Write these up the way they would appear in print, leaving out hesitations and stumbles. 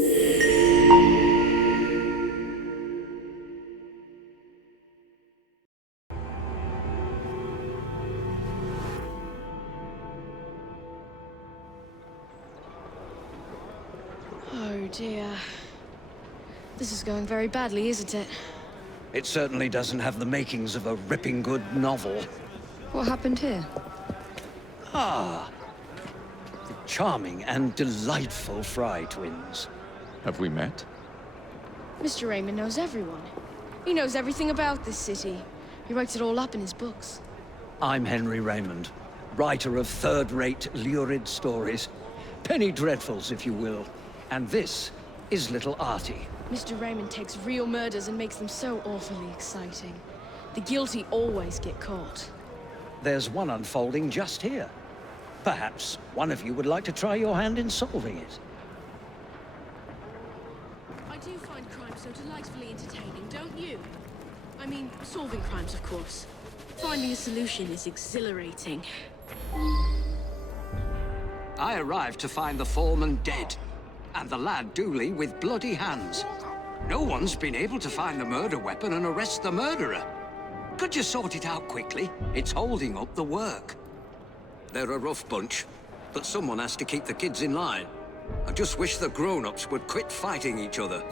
Oh dear. This is going very badly, isn't it? It certainly doesn't have the makings of a ripping good novel. What happened here? Ah, the charming and delightful Fry twins. Have we met? Mr. Raymond knows everyone. He knows everything about this city. He writes it all up in his books. I'm Henry Raymond, writer of third-rate, lurid stories. Penny dreadfuls, if you will. And this is little Artie. Mr. Raymond takes real murders and makes them so awfully exciting. The guilty always get caught. There's one unfolding just here. Perhaps one of you would like to try your hand in solving it. I do find crime so delightfully entertaining, don't you? I mean, solving crimes, of course. Finding a solution is exhilarating. I arrived to find the foreman dead, and the lad Dooley with bloody hands. No one's been able to find the murder weapon and arrest the murderer. Could you sort it out quickly? It's holding up the work. They're a rough bunch, but someone has to keep the kids in line. I just wish the grown-ups would quit fighting each other.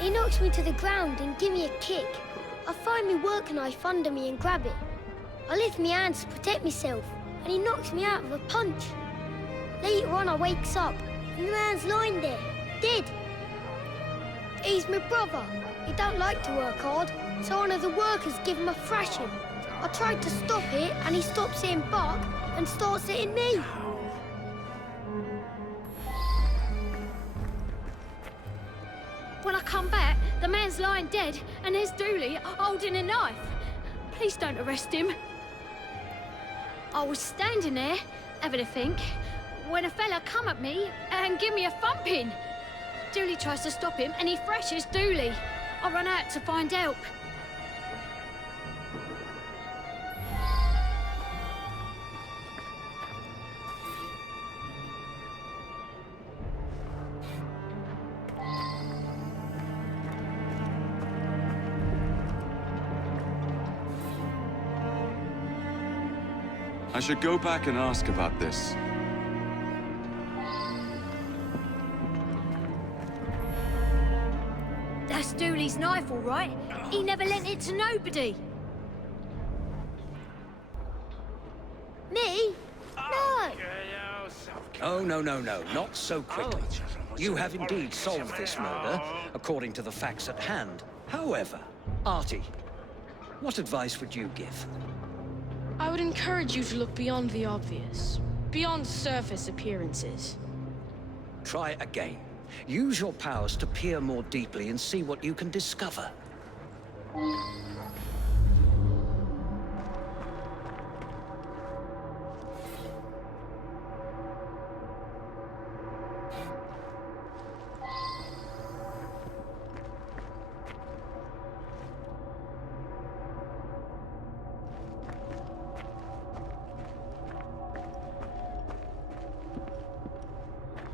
He knocks me to the ground and give me a kick. I find me work knife under me and grab it. I lift my hands to protect myself, and he knocks me out with a punch. Later on, I wakes up, and the man's lying there, dead. He's my brother. He don't like to work hard, so one of the workers give him a thrashing. I tried to stop it, and he stops hitting bark and starts hitting me. When I come back, the man's lying dead, and there's Dooley holding a knife. Please don't arrest him. I was standing there, having a think, when a fella come at me and give me a thumping. Dooley tries to stop him, and he thrashes Dooley. I run out to find help. I should go back and ask about this. That's Dooley's knife, all right. He never lent it to nobody. Me? No! Oh, no, not so quickly. You have indeed solved this murder, according to the facts at hand. However, Artie, what advice would you give? I would encourage you to look beyond the obvious, beyond surface appearances. Try again. Use your powers to peer more deeply and see what you can discover.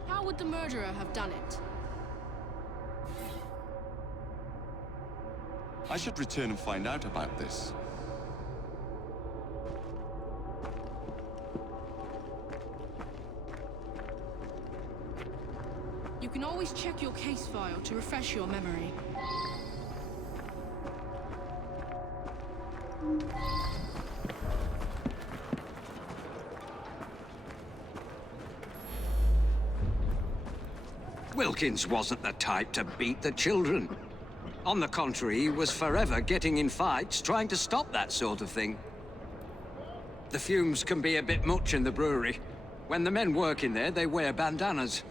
How would the murderer have done it? I should return and find out about this. You can always check your case file to refresh your memory. Wilkins wasn't the type to beat the children. On the contrary, he was forever getting in fights, trying to stop that sort of thing. The fumes can be a bit much in the brewery. When the men work in there, they wear bandanas.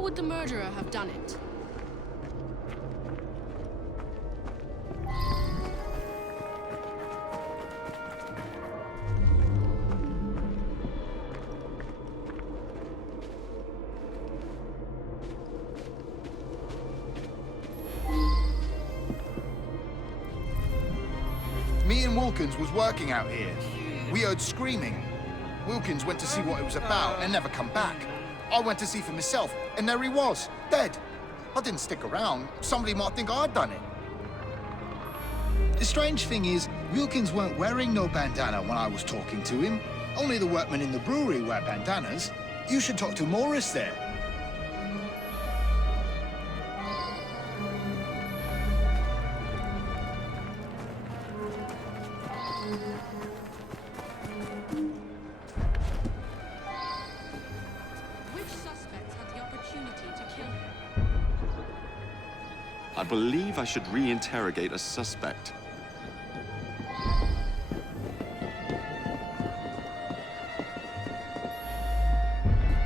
How would the murderer have done it? Me and Wilkins was working out here. We heard screaming. Wilkins went to see what it was about and never come back. I went to see for myself, and there he was, dead. I didn't stick around. Somebody might think I'd done it. The strange thing is, Wilkins weren't wearing no bandana when I was talking to him. Only the workmen in the brewery wear bandanas. You should talk to Morris there. I believe I should re-interrogate a suspect.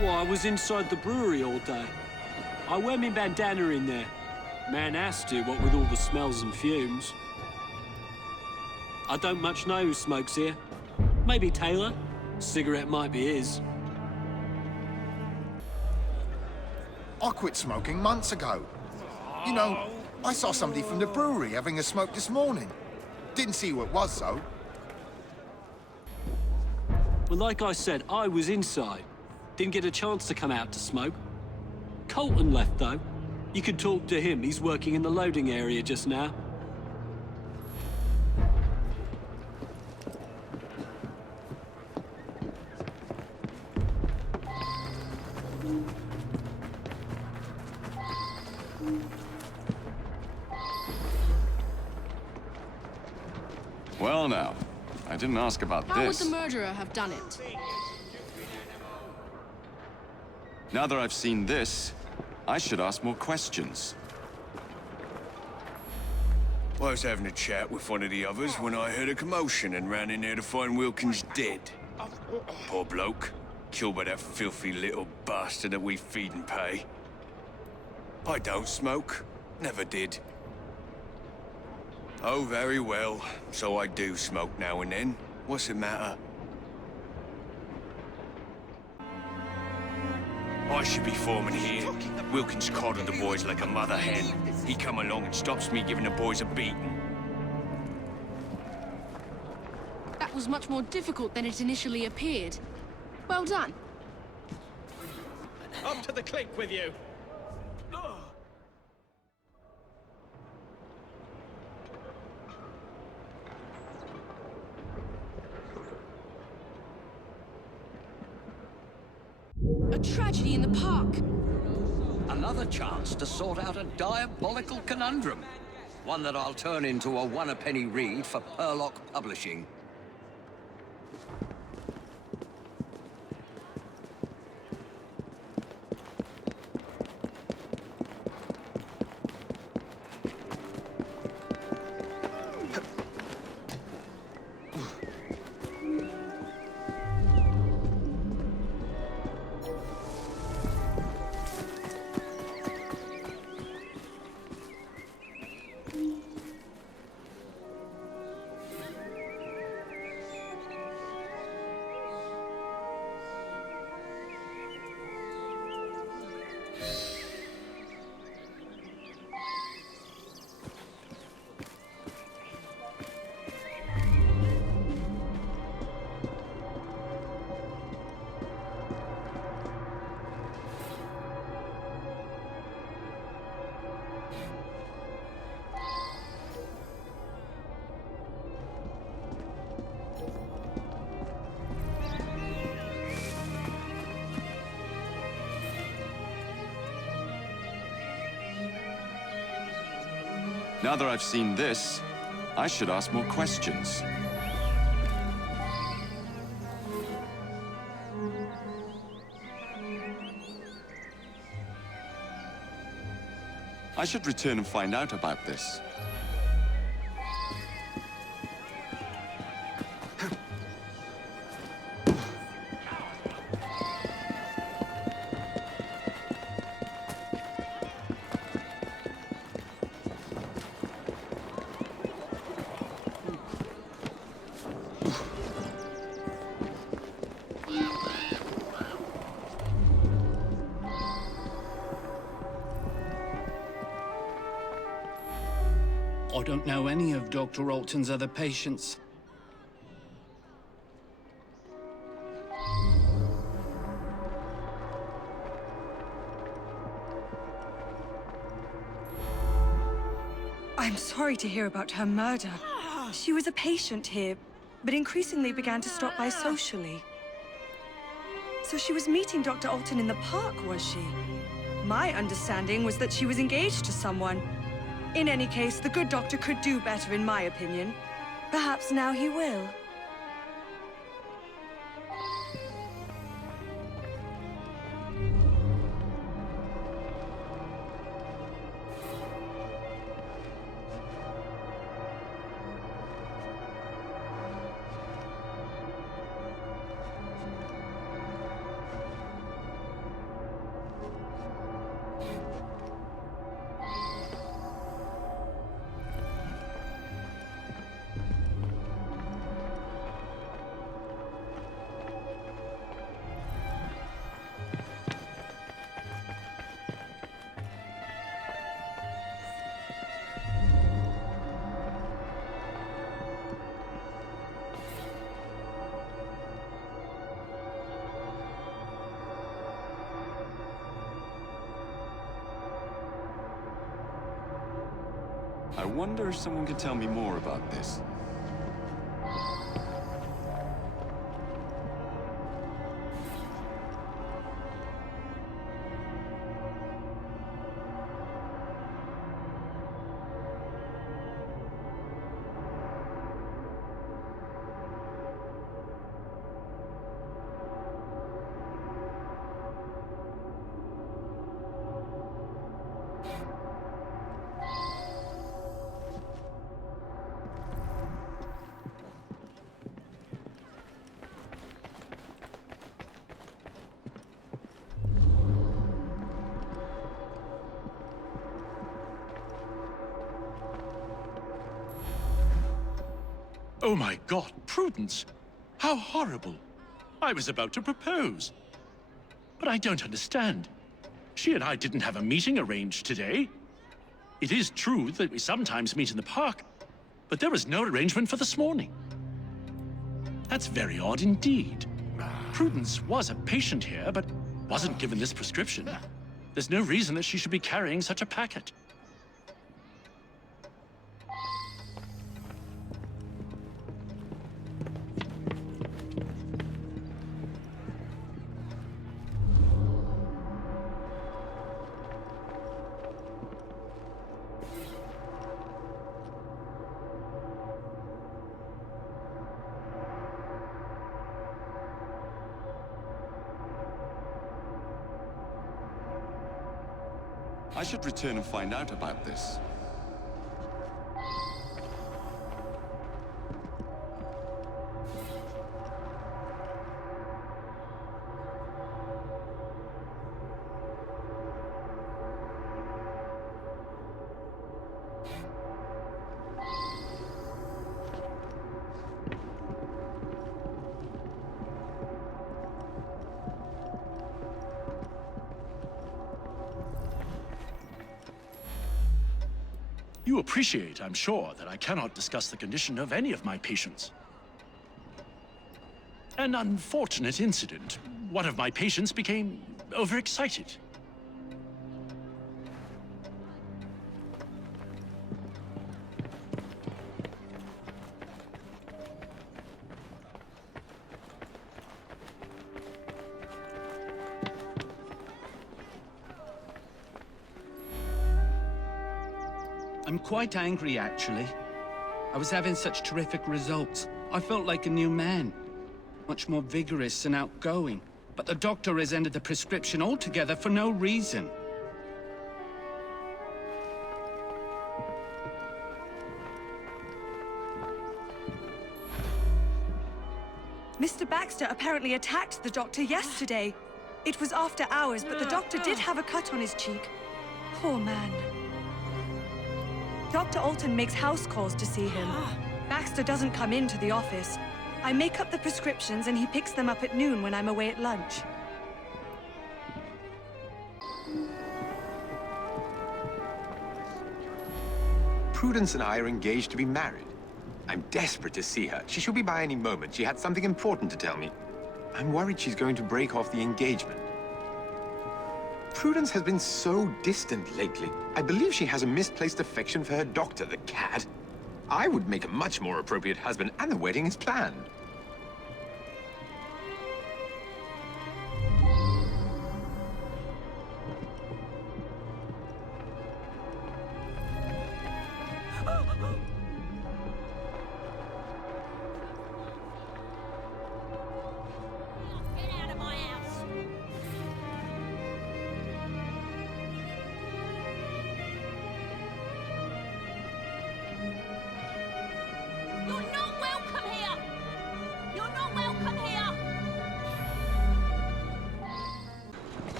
Well, I was inside the brewery all day. I wear me bandana in there. Man has to, what with all the smells and fumes. I don't much know who smokes here. Maybe Taylor? Cigarette might be his. I quit smoking months ago. You know, I saw somebody from the brewery having a smoke this morning. Didn't see who it was, though. Well, like I said, I was inside. Didn't get a chance to come out to smoke. Colton left, though. You could talk to him. He's working in the loading area just now. Well now, I didn't ask about How would this. the murderer have done it? Now that I've seen this, I should ask more questions. I was having a chat with one of the others when I heard a commotion and ran in there to find Wilkins dead. Poor bloke, killed by that filthy little bastard that we feed and pay. I don't smoke, never did. Oh, very well. So I do smoke now and then. What's it matter? I should be foreman here. Wilkins coddled the boys like a mother hen. He come along and stops me giving the boys a beating. That was much more difficult than it initially appeared. Well done. Up to the clink with you! A tragedy in the park. Another chance to sort out a diabolical conundrum. One that I'll turn into a one-a-penny read for Purlock Publishing. Now that I've seen this, I should ask more questions. I should return and find out about this. I don't know any of Dr. Alton's other patients. I'm sorry to hear about her murder. She was a patient here, but increasingly began to stop by socially. So she was meeting Dr. Alton in the park, was she? My understanding was that she was engaged to someone. In any case, the good doctor could do better, in my opinion. Perhaps now he will. I wonder if someone could tell me more about this. Oh my God, Prudence! How horrible! I was about to propose. But I don't understand. She and I didn't have a meeting arranged today. It is true that we sometimes meet in the park, but there was no arrangement for this morning. That's very odd indeed. Prudence was a patient here, but wasn't given this prescription. There's no reason that she should be carrying such a packet. I should return and find out about this. You appreciate, I'm sure, that I cannot discuss the condition of any of my patients. An unfortunate incident. One of my patients became overexcited. I'm quite angry, actually. I was having such terrific results. I felt like a new man. Much more vigorous and outgoing. But the doctor has ended the prescription altogether for no reason. Mr. Baxter apparently attacked the doctor yesterday. It was after hours, but the doctor did have a cut on his cheek. Poor man. Dr. Alton makes house calls to see him. Baxter doesn't come into the office. I make up the prescriptions and he picks them up at noon when I'm away at lunch. Prudence and I are engaged to be married. I'm desperate to see her. She should be by any moment. She had something important to tell me. I'm worried she's going to break off the engagement. Prudence has been so distant lately. I believe she has a misplaced affection for her doctor, the cad. I would make a much more appropriate husband, and the wedding is planned.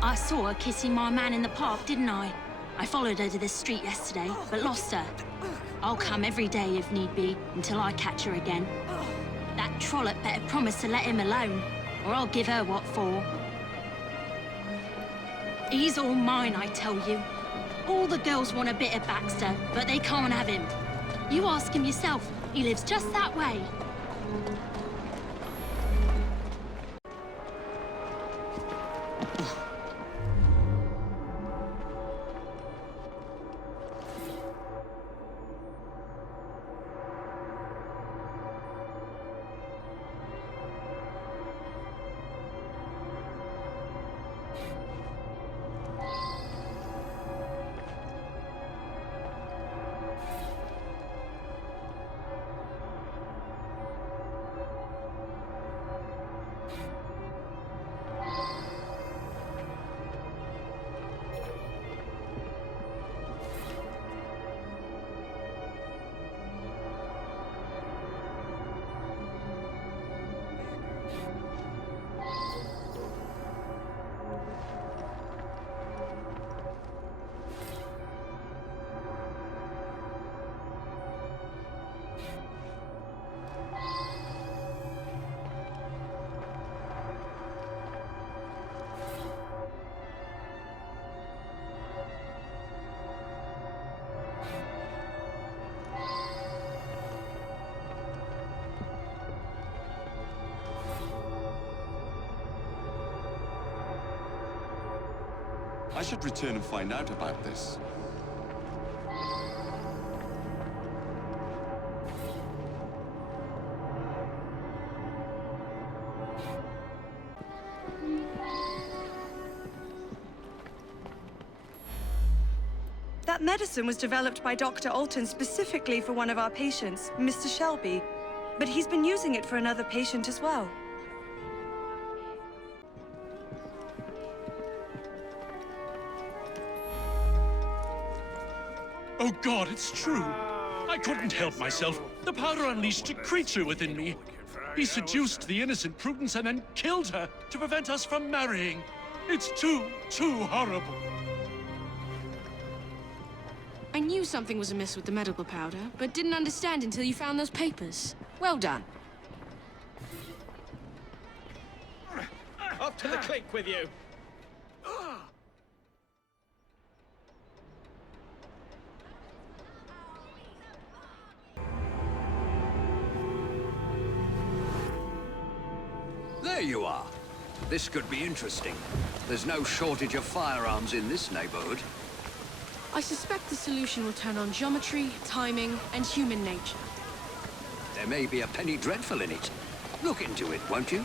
I saw her kissing my man in the park, didn't I? I followed her to the street yesterday, but lost her. I'll come every day if need be, until I catch her again. That trollop better promise to let him alone, or I'll give her what for. He's all mine, I tell you. All the girls want a bit of Baxter, but they can't have him. You ask him yourself, he lives just that way. I should return and find out about this. That medicine was developed by Dr. Alton specifically for one of our patients, Mr. Shelby. But he's been using it for another patient as well. Oh God, it's true. I couldn't help myself. The powder unleashed a creature within me. He seduced the innocent Prudence and then killed her to prevent us from marrying. It's too horrible. I knew something was amiss with the medical powder, but didn't understand until you found those papers. Well done. Up to the click with you. There you are. This could be interesting. There's no shortage of firearms in this neighborhood. I suspect the solution will turn on geometry, timing, and human nature. There may be a penny dreadful in it. Look into it, won't you?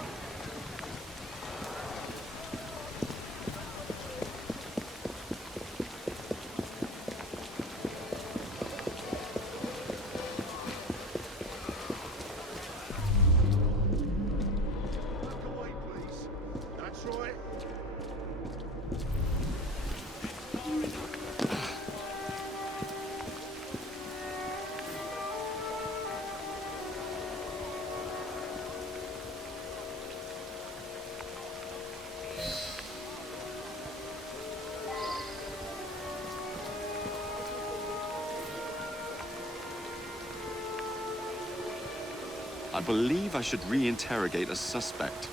I believe I should re-interrogate a suspect.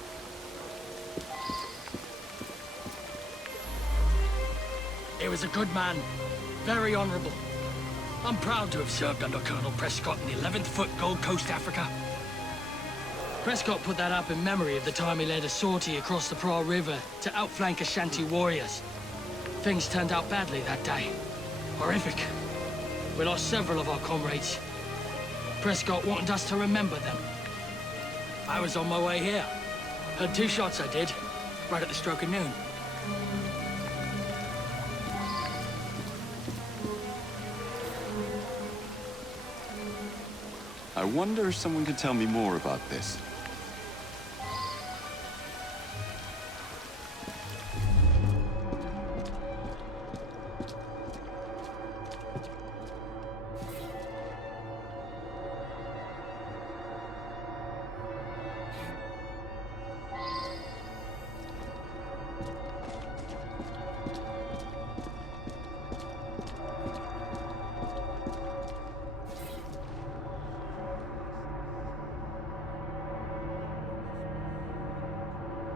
He was a good man. Very honorable. I'm proud to have served under Colonel Prescott in the 11th Foot Gold Coast, Africa. Prescott put that up in memory of the time he led a sortie across the Pra River to outflank Ashanti warriors. Things turned out badly that day. Horrific. We lost several of our comrades. Prescott wanted us to remember them. I was on my way here. Heard 2 shots, I did. Right at the stroke of noon. I wonder if someone could tell me more about this.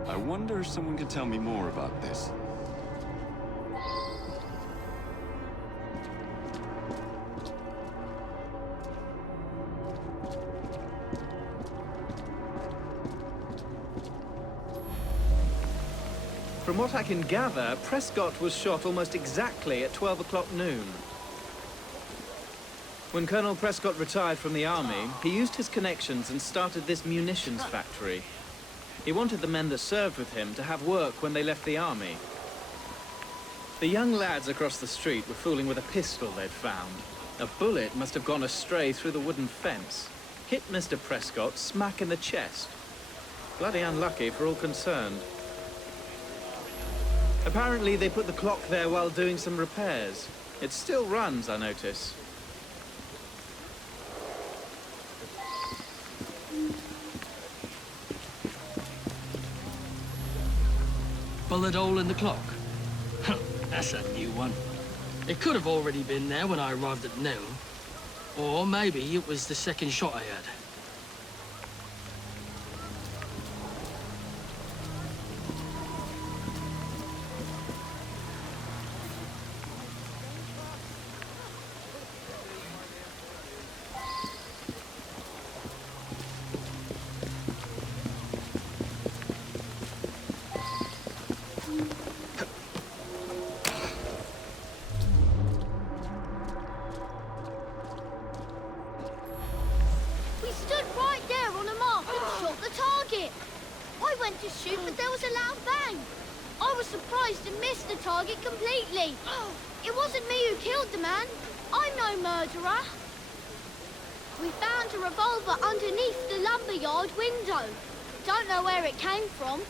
I wonder if someone could tell me more about this. From what I can gather, Prescott was shot almost exactly at 12 o'clock noon. When Colonel Prescott retired from the army, he used his connections and started this munitions factory. He wanted the men that served with him to have work when they left the army. The young lads across the street were fooling with a pistol they'd found. A bullet must have gone astray through the wooden fence. Hit Mr. Prescott smack in the chest. Bloody unlucky for all concerned. Apparently they put the clock there while doing some repairs. It still runs, I notice. Bullet hole in the clock. That's a new one. It could have already been there when I arrived at noon. Or maybe it was the second shot I heard. Completely. It wasn't me who killed the man. I'm no murderer. We found a revolver underneath the lumberyard window. Don't know where it came from.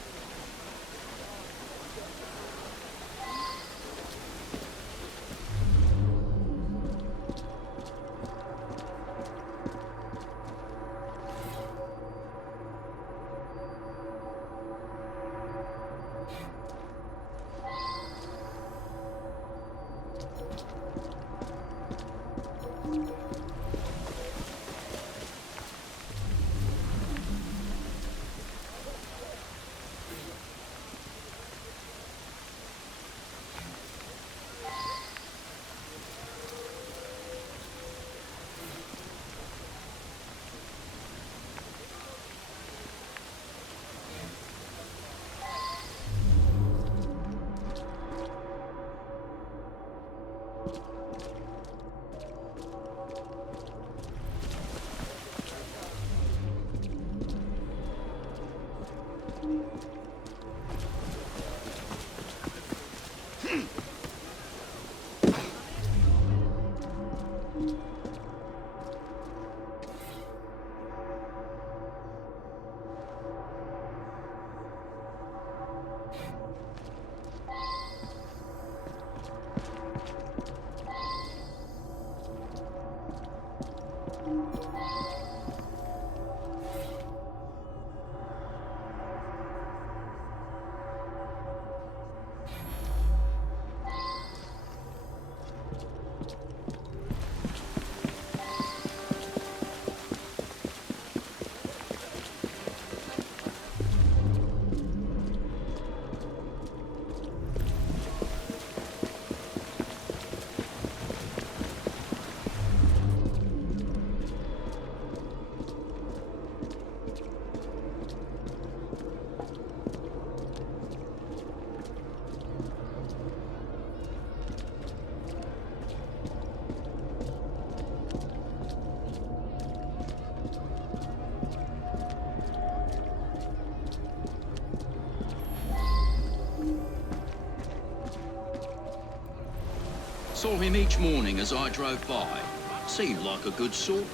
Saw him each morning as I drove by. Seemed like a good sort.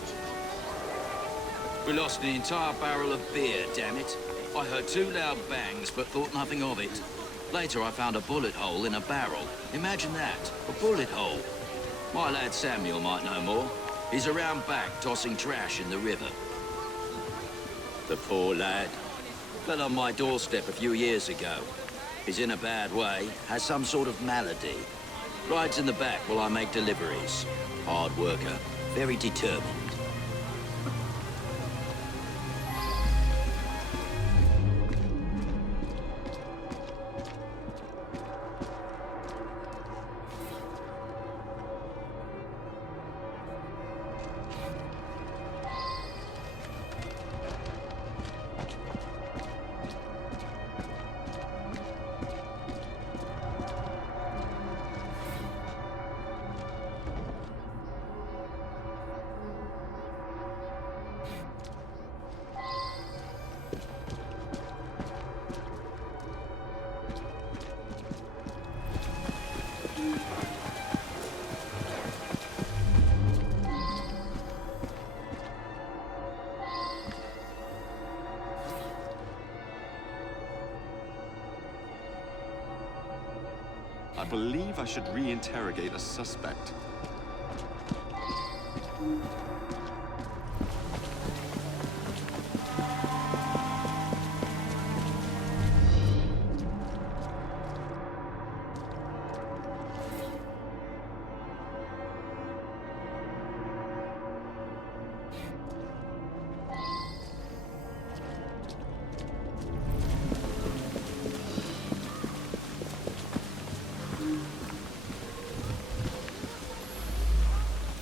We lost an entire barrel of beer, damn it. I heard 2 loud bangs, but thought nothing of it. Later, I found a bullet hole in a barrel. Imagine that, a bullet hole. My lad Samuel might know more. He's around back, tossing trash in the river. The poor lad. Fell on my doorstep a few years ago. He's in a bad way, has some sort of malady. Rides in the back while I make deliveries. Hard worker, very determined. I believe I should re-interrogate a suspect.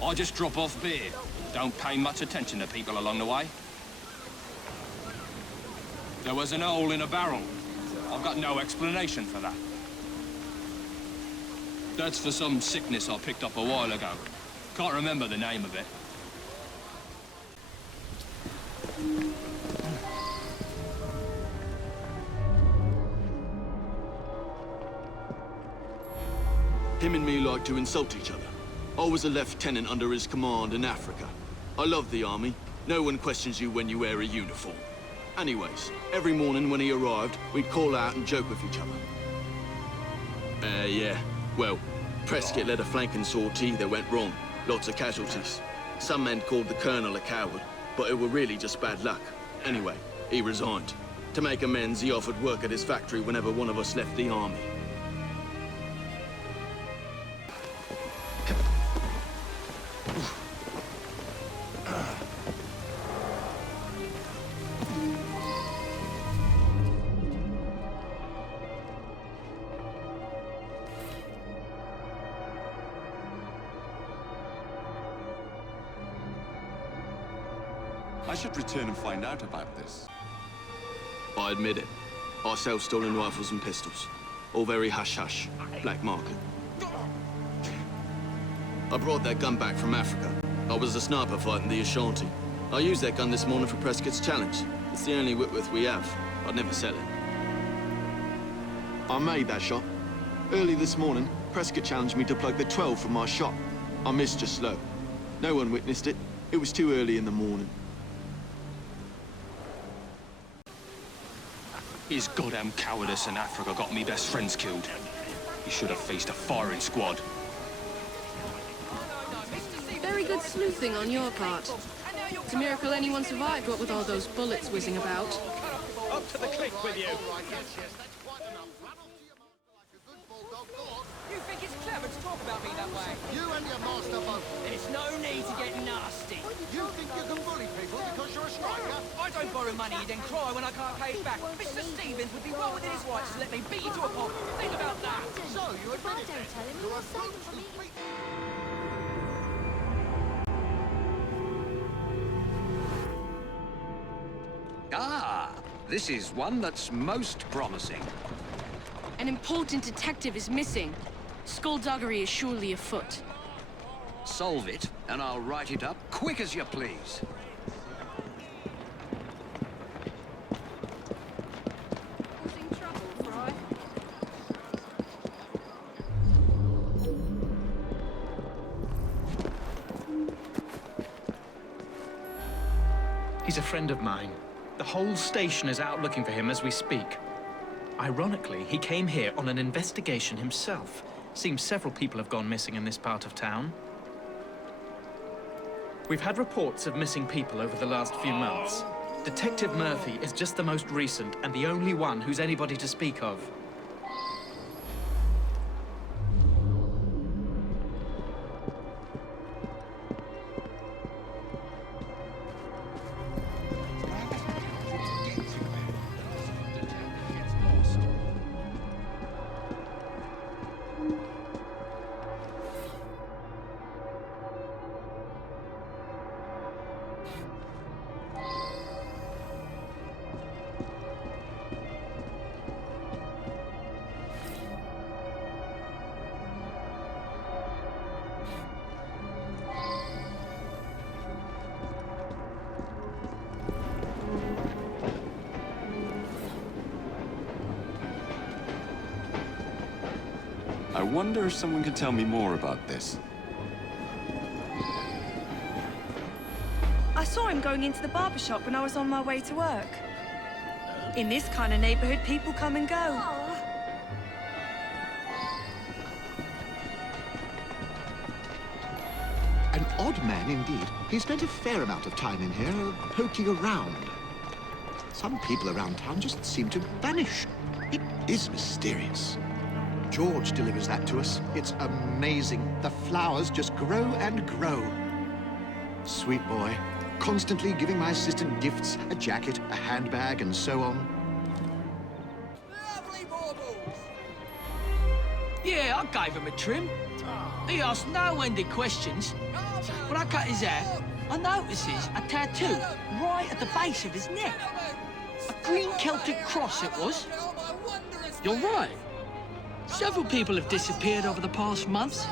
I just drop off beer. Don't pay much attention to people along the way. There was an hole in a barrel. I've got no explanation for that. That's for some sickness I picked up a while ago. Can't remember the name of it. Him and me like to insult each other. I was a lieutenant under his command in Africa. I love the army. No one questions you when you wear a uniform. Anyways, every morning when he arrived, we'd call out and joke with each other. Yeah. Well, Prescott led a flanking sortie that went wrong. Lots of casualties. Some men called the colonel a coward, but it were really just bad luck. Anyway, he resigned. To make amends, he offered work at his factory whenever one of us left the army. I should return and find out about this. I admit it. I sell stolen rifles and pistols. All very hush-hush. Black market. I brought that gun back from Africa. I was a sniper fighting the Ashanti. I used that gun this morning for Prescott's challenge. It's the only Whitworth we have. I'd never sell it. I made that shot. Early this morning, Prescott challenged me to plug the 12 from my shot. I missed just slow. No one witnessed it. It was too early in the morning. His goddamn cowardice in Africa got me best friends killed. He should have faced a firing squad. Very good sleuthing on your part. It's a miracle anyone survived, what with all those bullets whizzing about. Up to the click with you. You think it's clever to talk about me that way? You and your master both. There's no need to get nasty. You think you can bully people because you're a striker? I don't borrow money, then cry when I can't pay it back. Mr. Stevens would be well within his rights to let me beat you to a pulp. Think about that. So, you admit it. You're a fool who beat... Ah, this is one that's most promising. An important detective is missing. Skullduggery is surely afoot. Solve it, and I'll write it up quick as you please. He's a friend of mine. The whole station is out looking for him as we speak. Ironically, he came here on an investigation himself. Seems several people have gone missing in this part of town. We've had reports of missing people over the last few months. Detective Murphy is just the most recent and the only one who's anybody to speak of. I wonder if someone could tell me more about this. I saw him going into the barber shop when I was on my way to work. In this kind of neighborhood, people come and go. An odd man indeed. He spent a fair amount of time in here, poking around. Some people around town just seem to vanish. It is mysterious. George delivers that to us. It's amazing. The flowers just grow and grow. Sweet boy. Constantly giving my assistant gifts, a jacket, a handbag, and so on. Yeah, I gave him a trim. He asked no-ended questions. When I cut his hair, I notices a tattoo right at the base of his neck. A green Celtic cross it was. You're right. Several people have disappeared over the past months.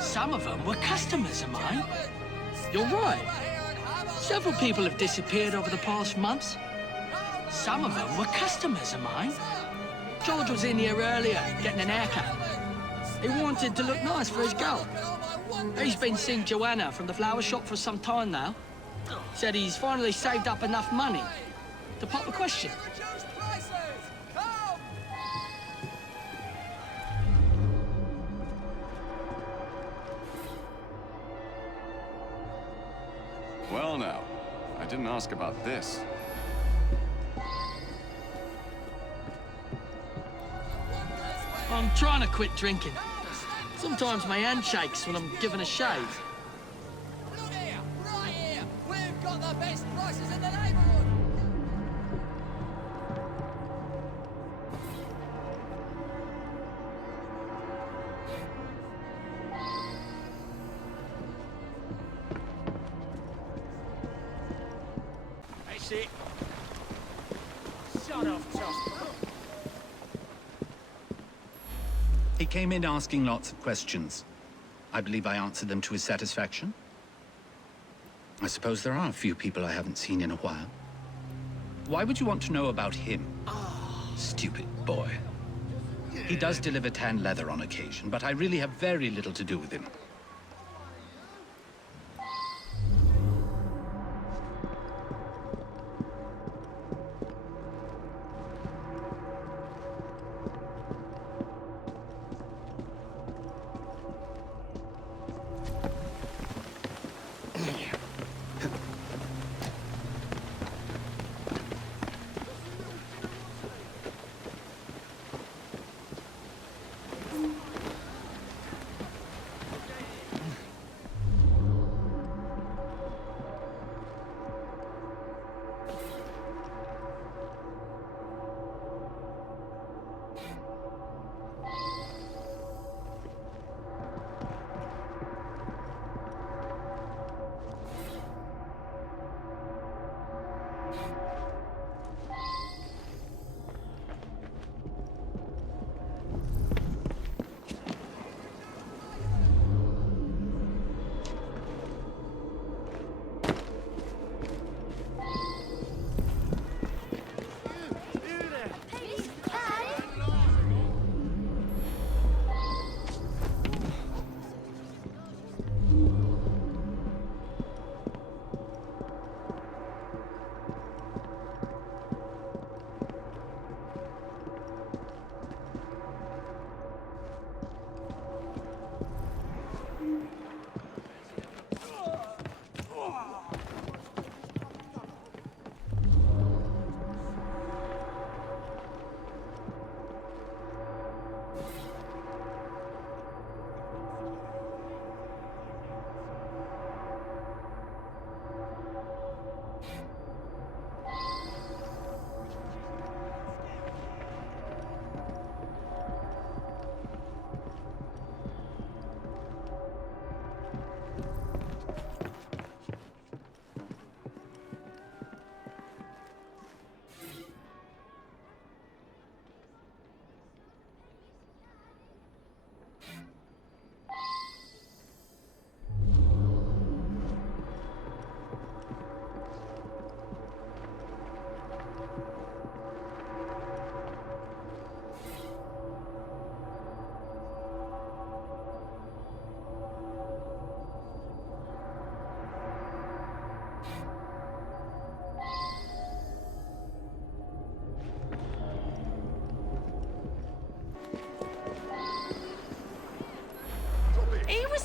Some of them were customers of mine. You're right. Several people have disappeared over the past months. Some of them were customers of mine. George was in here earlier, getting an haircut. He wanted to look nice for his girl. He's been seeing Joanna from the flower shop for some time now. Said he's finally saved up enough money to pop a question. Well now, I didn't ask about this. I'm trying to quit drinking. Sometimes my hand shakes when I'm given a shave. Look here, right here. We've got the best prices in the neighborhood. That's it. Shut off, Josh. He came in asking lots of questions. I believe I answered them to his satisfaction. I suppose there are a few people I haven't seen in a while. Why would you want to know about him? Stupid boy. He does deliver tan leather on occasion, but I really have very little to do with him.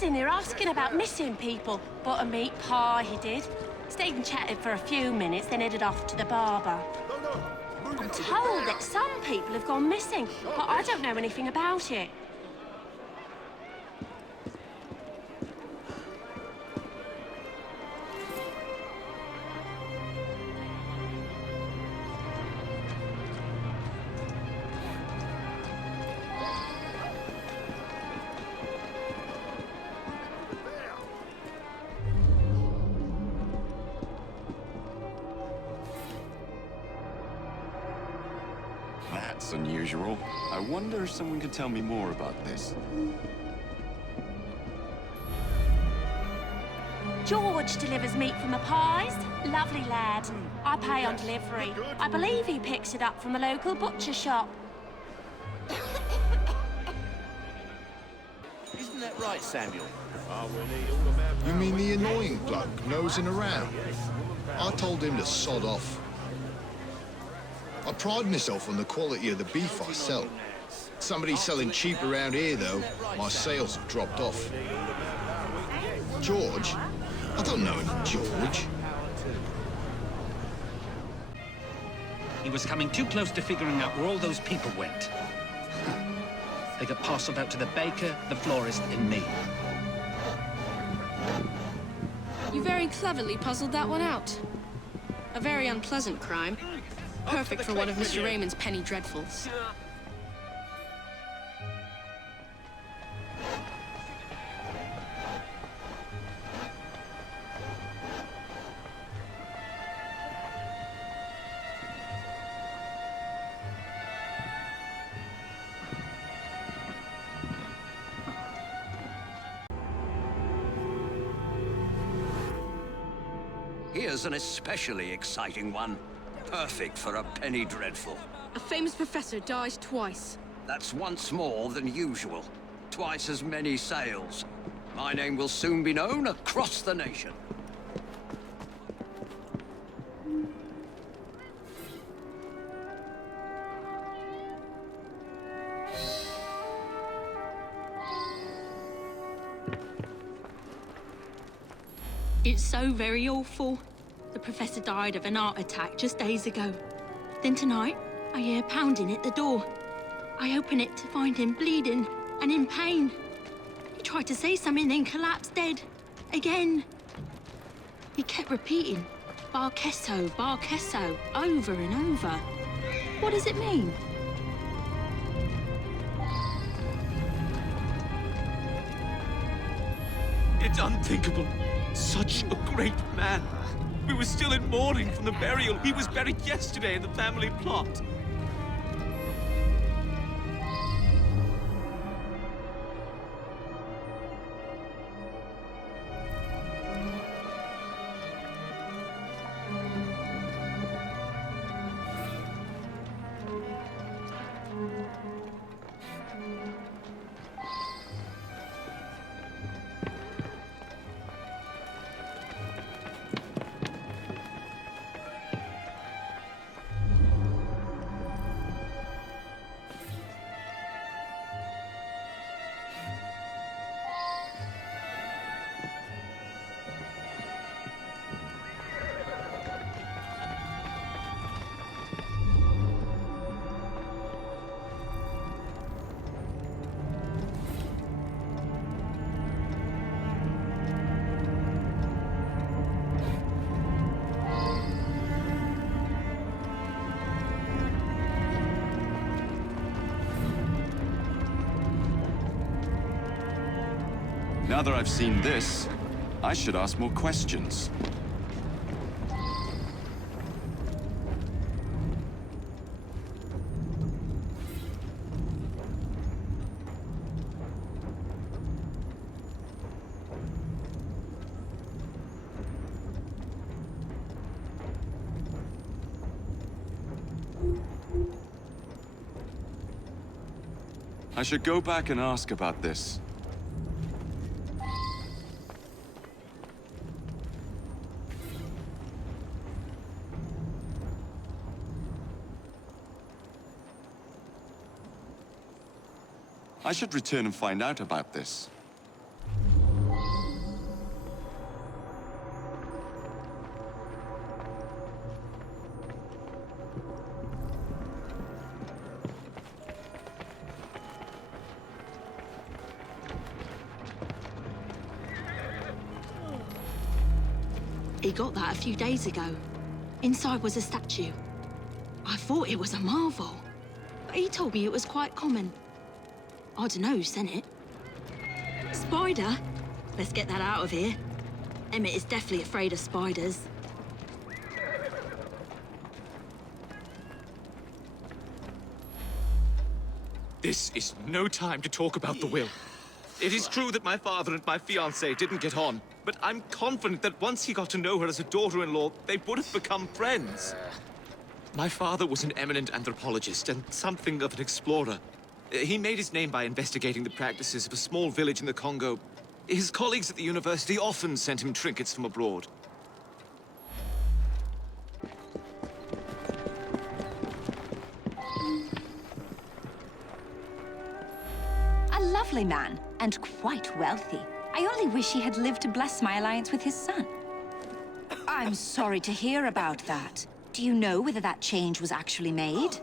in here asking about missing people. Bought a meat pie, he did. Stayed and chatted for a few minutes, then headed off to the barber. I'm told that some people have gone missing, but I don't know anything about it. That's unusual. I wonder if someone could tell me more about this. George delivers meat from the pies. Lovely lad. I pay on delivery. I believe he picks it up from the local butcher shop. Isn't that right, Samuel? You mean the annoying bloke nosing around? I told him to sod off. I pride myself on the quality of the beef I sell. Somebody's selling cheap around here, though. My sales have dropped off. George? I don't know him, George. He was coming too close to figuring out where all those people went. They got parceled out to the baker, the florist, and me. You very cleverly puzzled that one out. A very unpleasant crime. Perfect for one of Mr. Raymond's penny dreadfuls. Here's an especially exciting one. Perfect for a penny dreadful. A famous professor dies twice. That's once more than usual. Twice as many sales. My name will soon be known across the nation. It's so very awful. The professor died of an heart attack just days ago. Then tonight, I hear pounding at the door. I open it to find him bleeding and in pain. He tried to say something, then collapsed dead. Again. He kept repeating, bar queso, over and over. What does it mean? It's unthinkable. Such a great man. We were still in mourning from the burial. He was buried yesterday in the family plot. Now that I've seen this, I should ask more questions. I should go back and ask about this. I should return and find out about this. only got that a few days ago. Inside was a statue. I thought it was a marvel, but he told me it was quite common. I don't know who sent it. Spider? Let's get that out of here. Emmett is definitely afraid of spiders. This is no time to talk about the will. It is true that my father and my fiancée didn't get on, but I'm confident that once he got to know her as a daughter-in-law, they would have become friends. My father was an eminent anthropologist and something of an explorer. He made his name by investigating the practices of a small village in the Congo. His colleagues at the university often sent him trinkets from abroad. A lovely man, and quite wealthy. I only wish he had lived to bless my alliance with his son. I'm sorry to hear about that. Do you know whether that change was actually made?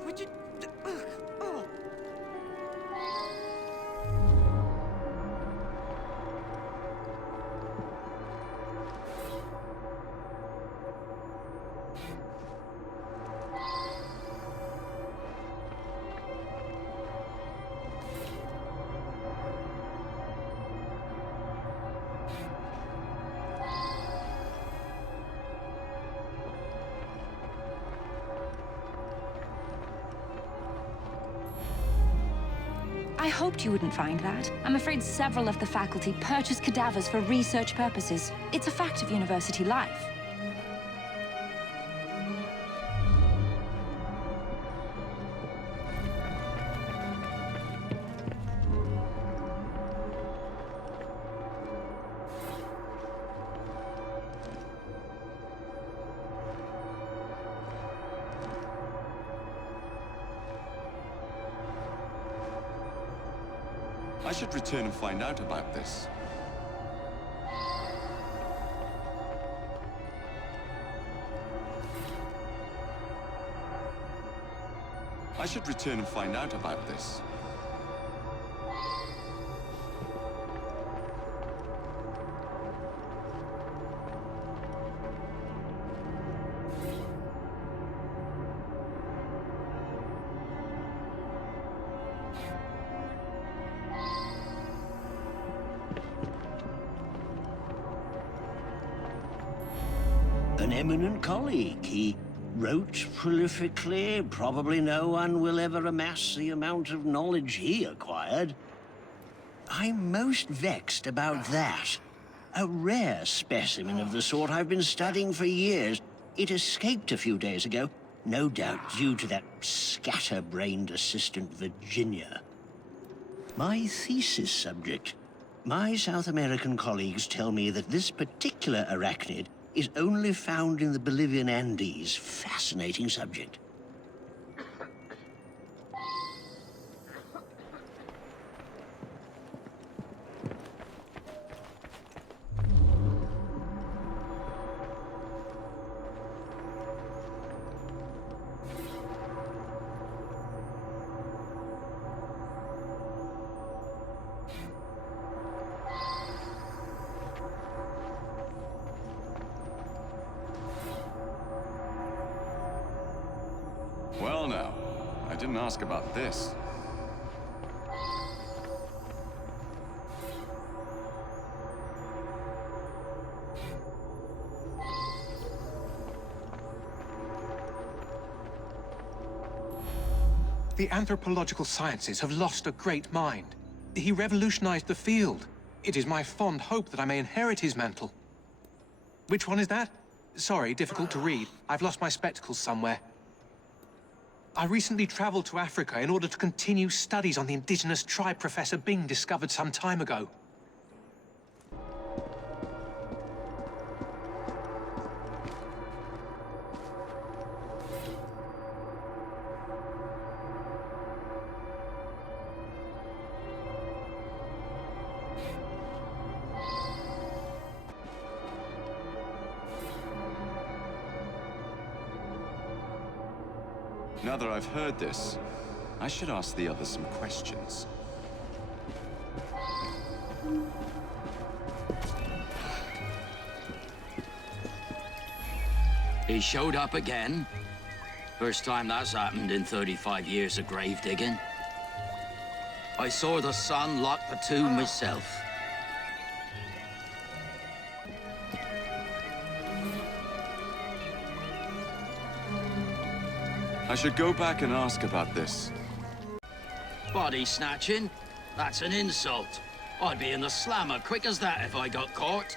I hoped you wouldn't find that. I'm afraid several of the faculty purchase cadavers for research purposes. It's a fact of university life. I should return and find out about this. I should return and find out about this. An eminent colleague. He wrote prolifically. Probably no one will ever amass the amount of knowledge he acquired. I'm most vexed about that. A rare specimen of the sort I've been studying for years. It escaped a few days ago, no doubt due to that scatterbrained assistant Virginia. My thesis subject. My South American colleagues tell me that this particular arachnid is only found in the Bolivian Andes. Fascinating subject. Well now, I didn't ask about this. The anthropological sciences have lost a great mind. He revolutionized the field. It is my fond hope that I may inherit his mantle. Which one is that? Sorry, difficult to read. I've lost my spectacles somewhere. I recently traveled to Africa in order to continue studies on the indigenous tribe Professor Bing discovered some time ago. Now that I've heard this, I should ask the others some questions. He showed up again. First time that's happened in 35 years of grave digging. I saw the son lock the tomb myself. I should go back and ask about this. Body snatching? That's an insult. I'd be in the slammer quick as that if I got caught.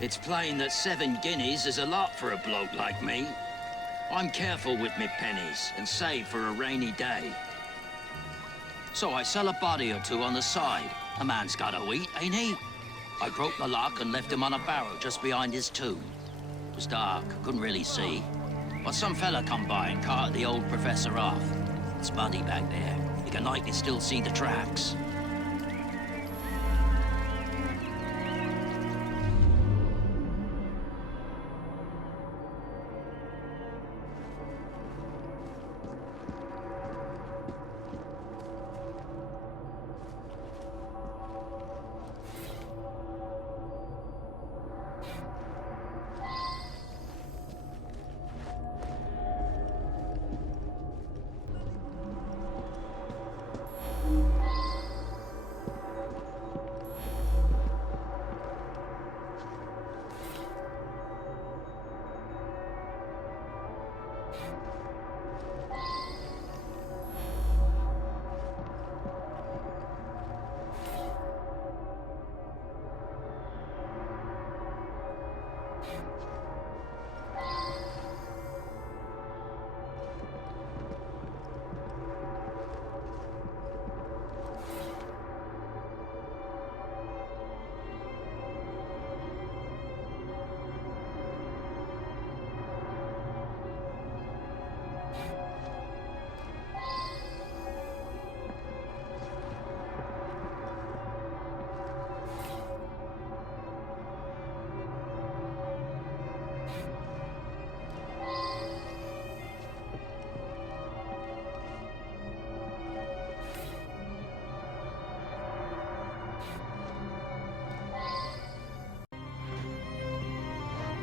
It's plain that 7 guineas is a lot for a bloke like me. I'm careful with me pennies and save for a rainy day. So I sell a body or two on the side. A man's got to eat, ain't he? I broke the lock and left him on a barrel just behind his tomb. It was dark, couldn't really see. But some fella come by and carted the old professor off. It's muddy back there. You can likely still see the tracks.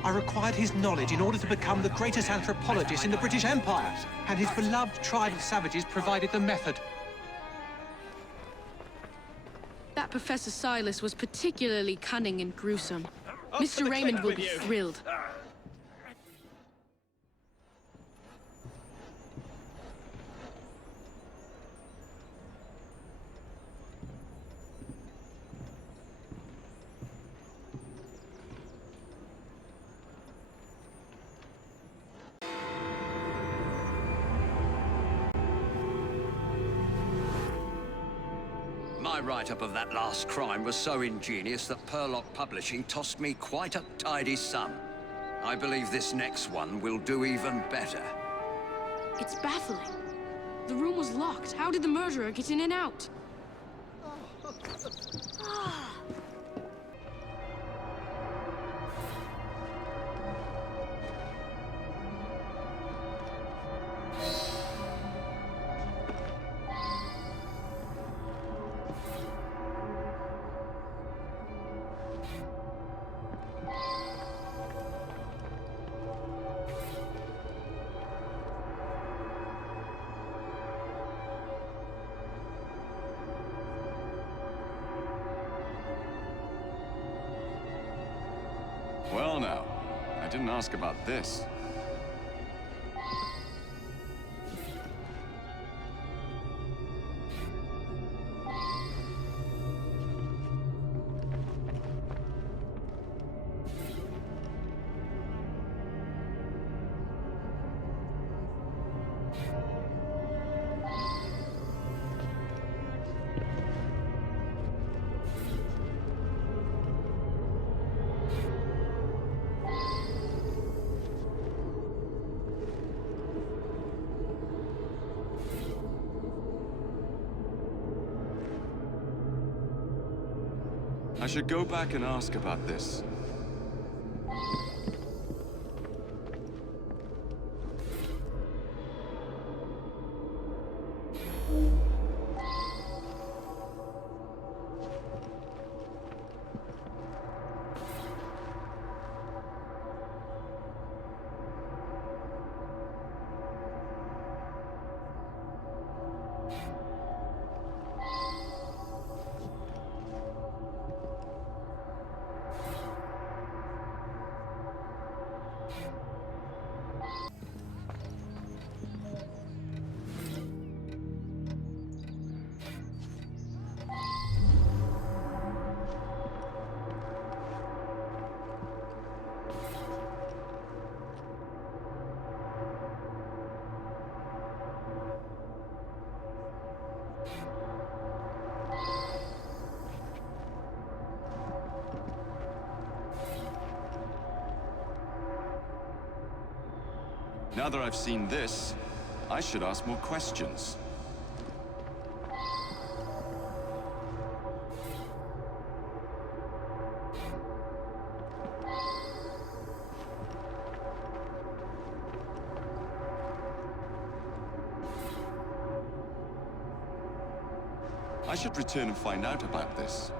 I required his knowledge in order to become the greatest anthropologist in the British Empire, and his beloved tribe of savages provided the method. That Professor Silas was particularly cunning and gruesome. Mr. Raymond will be thrilled. My write-up of that last crime was so ingenious that Purlock Publishing tossed me quite a tidy sum. I believe this next one will do even better. It's baffling. The room was locked. How did the murderer get in and out? Well now, I didn't ask about this. I should go back and ask about this. Now that I've seen this, I should ask more questions. I should return and find out about this.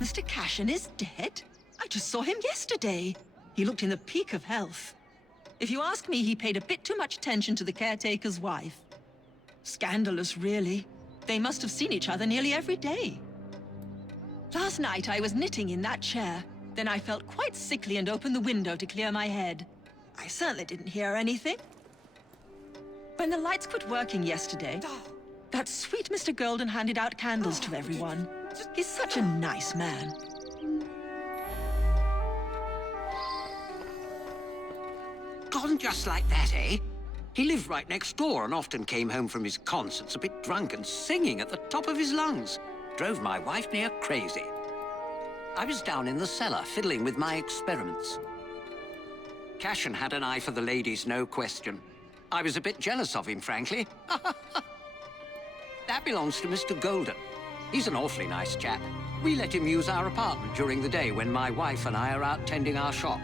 Mr. Cashin is dead? I just saw him yesterday. He looked in the peak of health. If you ask me, he paid a bit too much attention to the caretaker's wife. Scandalous, really. They must have seen each other nearly every day. Last night, I was knitting in that chair. Then I felt quite sickly and opened the window to clear my head. I certainly didn't hear anything. When the lights quit working yesterday, that sweet Mr. Golden handed out candles to everyone. He's such a nice man. Gone just like that, eh? He lived right next door and often came home from his concerts a bit drunk and singing at the top of his lungs. Drove my wife near crazy. I was down in the cellar fiddling with my experiments. Cashin had an eye for the ladies, no question. I was a bit jealous of him, frankly. That belongs to Mr. Golden. He's an awfully nice chap. We let him use our apartment during the day when my wife and I are out tending our shop.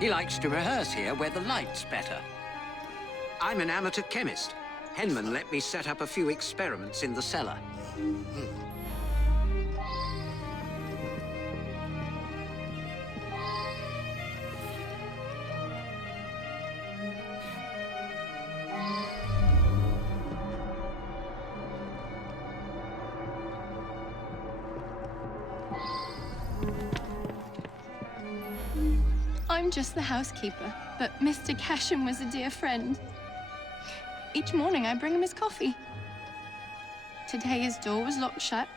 He likes to rehearse here where the light's better. I'm an amateur chemist. Henman let me set up a few experiments in the cellar. I'm just the housekeeper, but Mr. Cashin was a dear friend. Each morning I bring him his coffee. Today his door was locked shut.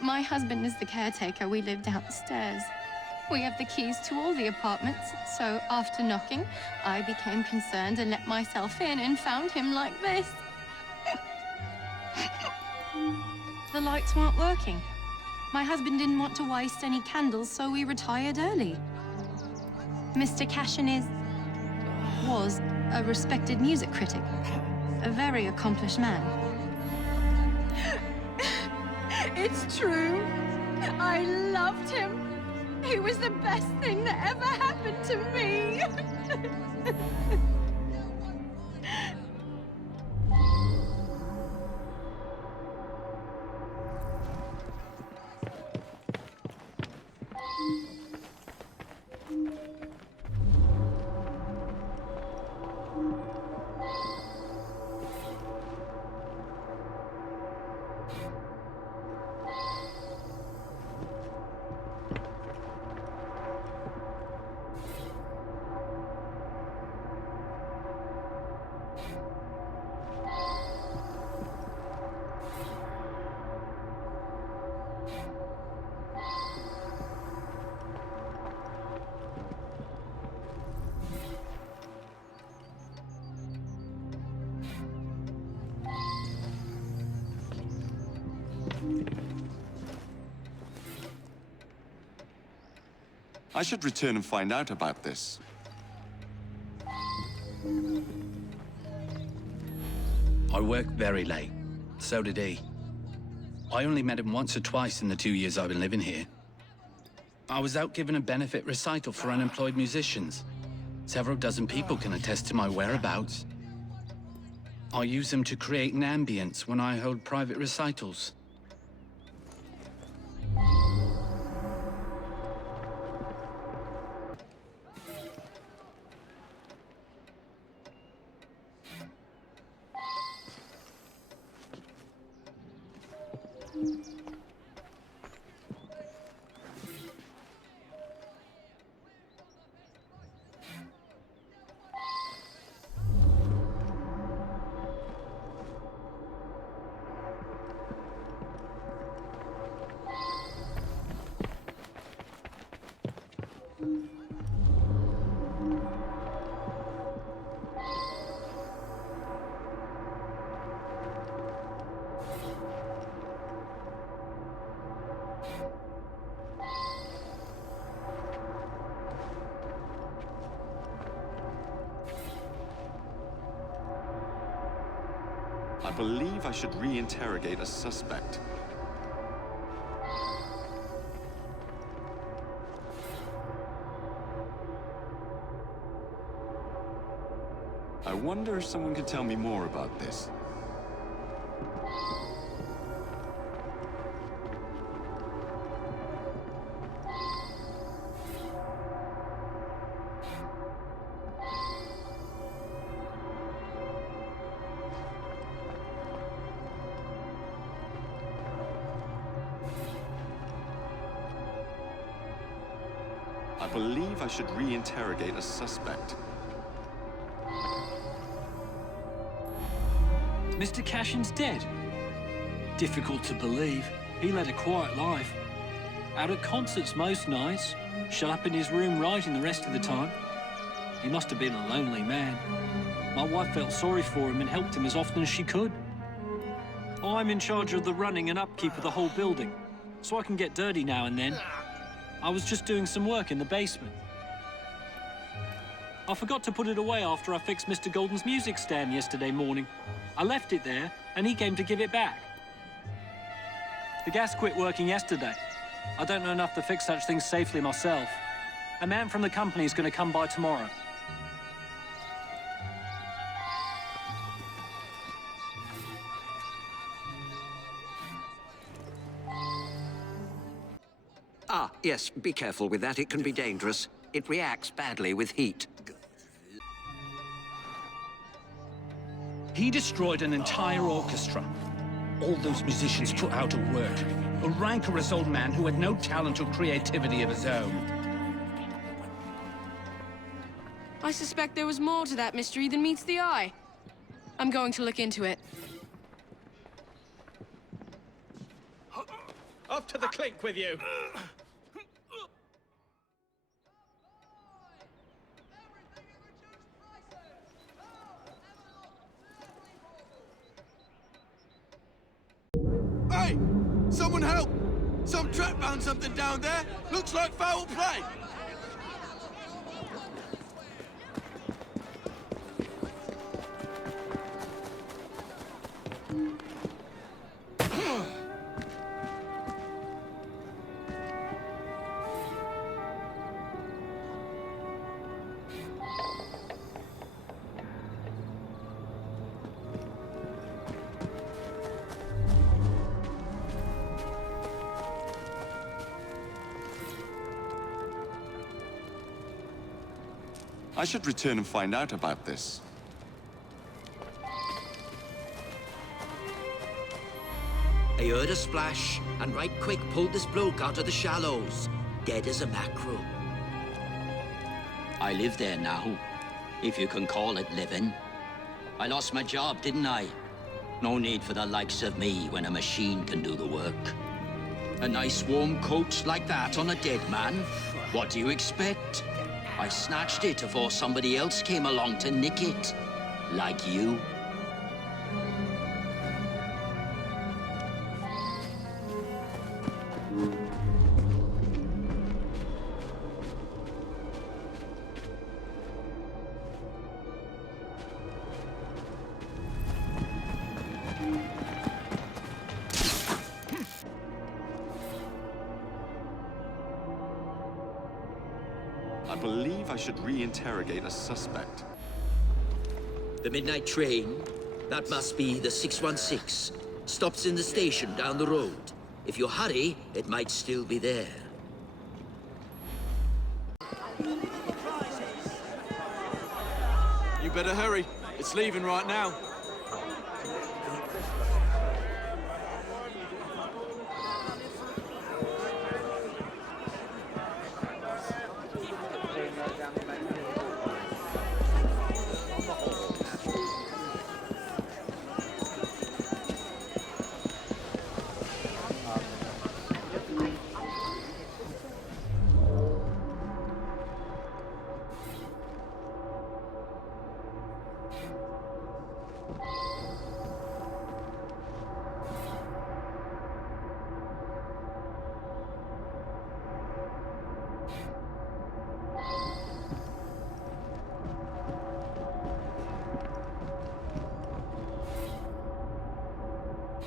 My husband is the caretaker. We live downstairs. We have the keys to all the apartments, so after knocking, I became concerned and let myself in and found him like this. The lights weren't working. My husband didn't want to waste any candles, so we retired early. Mr. Cashin was a respected music critic, a very accomplished man. It's true. I loved him. He was the best thing that ever happened to me. I should return and find out about this. I worked very late. So did he. I only met him once or twice in the 2 years I've been living here. I was out giving a benefit recital for unemployed musicians. Several dozen people can attest to my whereabouts. I use them to create an ambience when I hold private recitals. I believe I should re-interrogate a suspect. I wonder if someone could tell me more about this. I believe I should re-interrogate a suspect. Mr. Cashin's dead. Difficult to believe. He led a quiet life. Out at concerts most nights, shut up in his room writing the rest of the time. He must have been a lonely man. My wife felt sorry for him and helped him as often as she could. I'm in charge of the running and upkeep of the whole building, so I can get dirty now and then. I was just doing some work in the basement. I forgot to put it away after I fixed Mr. Golden's music stand yesterday morning. I left it there, and he came to give it back. The gas quit working yesterday. I don't know enough to fix such things safely myself. A man from the company's going to come by tomorrow. Ah, yes, be careful with that. It can be dangerous. It reacts badly with heat. He destroyed an entire orchestra. All those musicians put out of work. A rancorous old man who had no talent or creativity of his own. I suspect there was more to that mystery than meets the eye. I'm going to look into it. Off to the clink with you. Hey! Someone help! Some trap found something down there! Looks like foul play! I should return and find out about this. I heard a splash, and right quick pulled this bloke out of the shallows, dead as a mackerel. I live there now, if you can call it living. I lost my job, didn't I? No need for the likes of me when a machine can do the work. A nice warm coat like that on a dead man? What do you expect? I snatched it before somebody else came along to nick it. Like you. I believe I should re-interrogate a suspect. The midnight train? That must be the 616. Stops in the station down the road. If you hurry, it might still be there. You better hurry. It's leaving right now.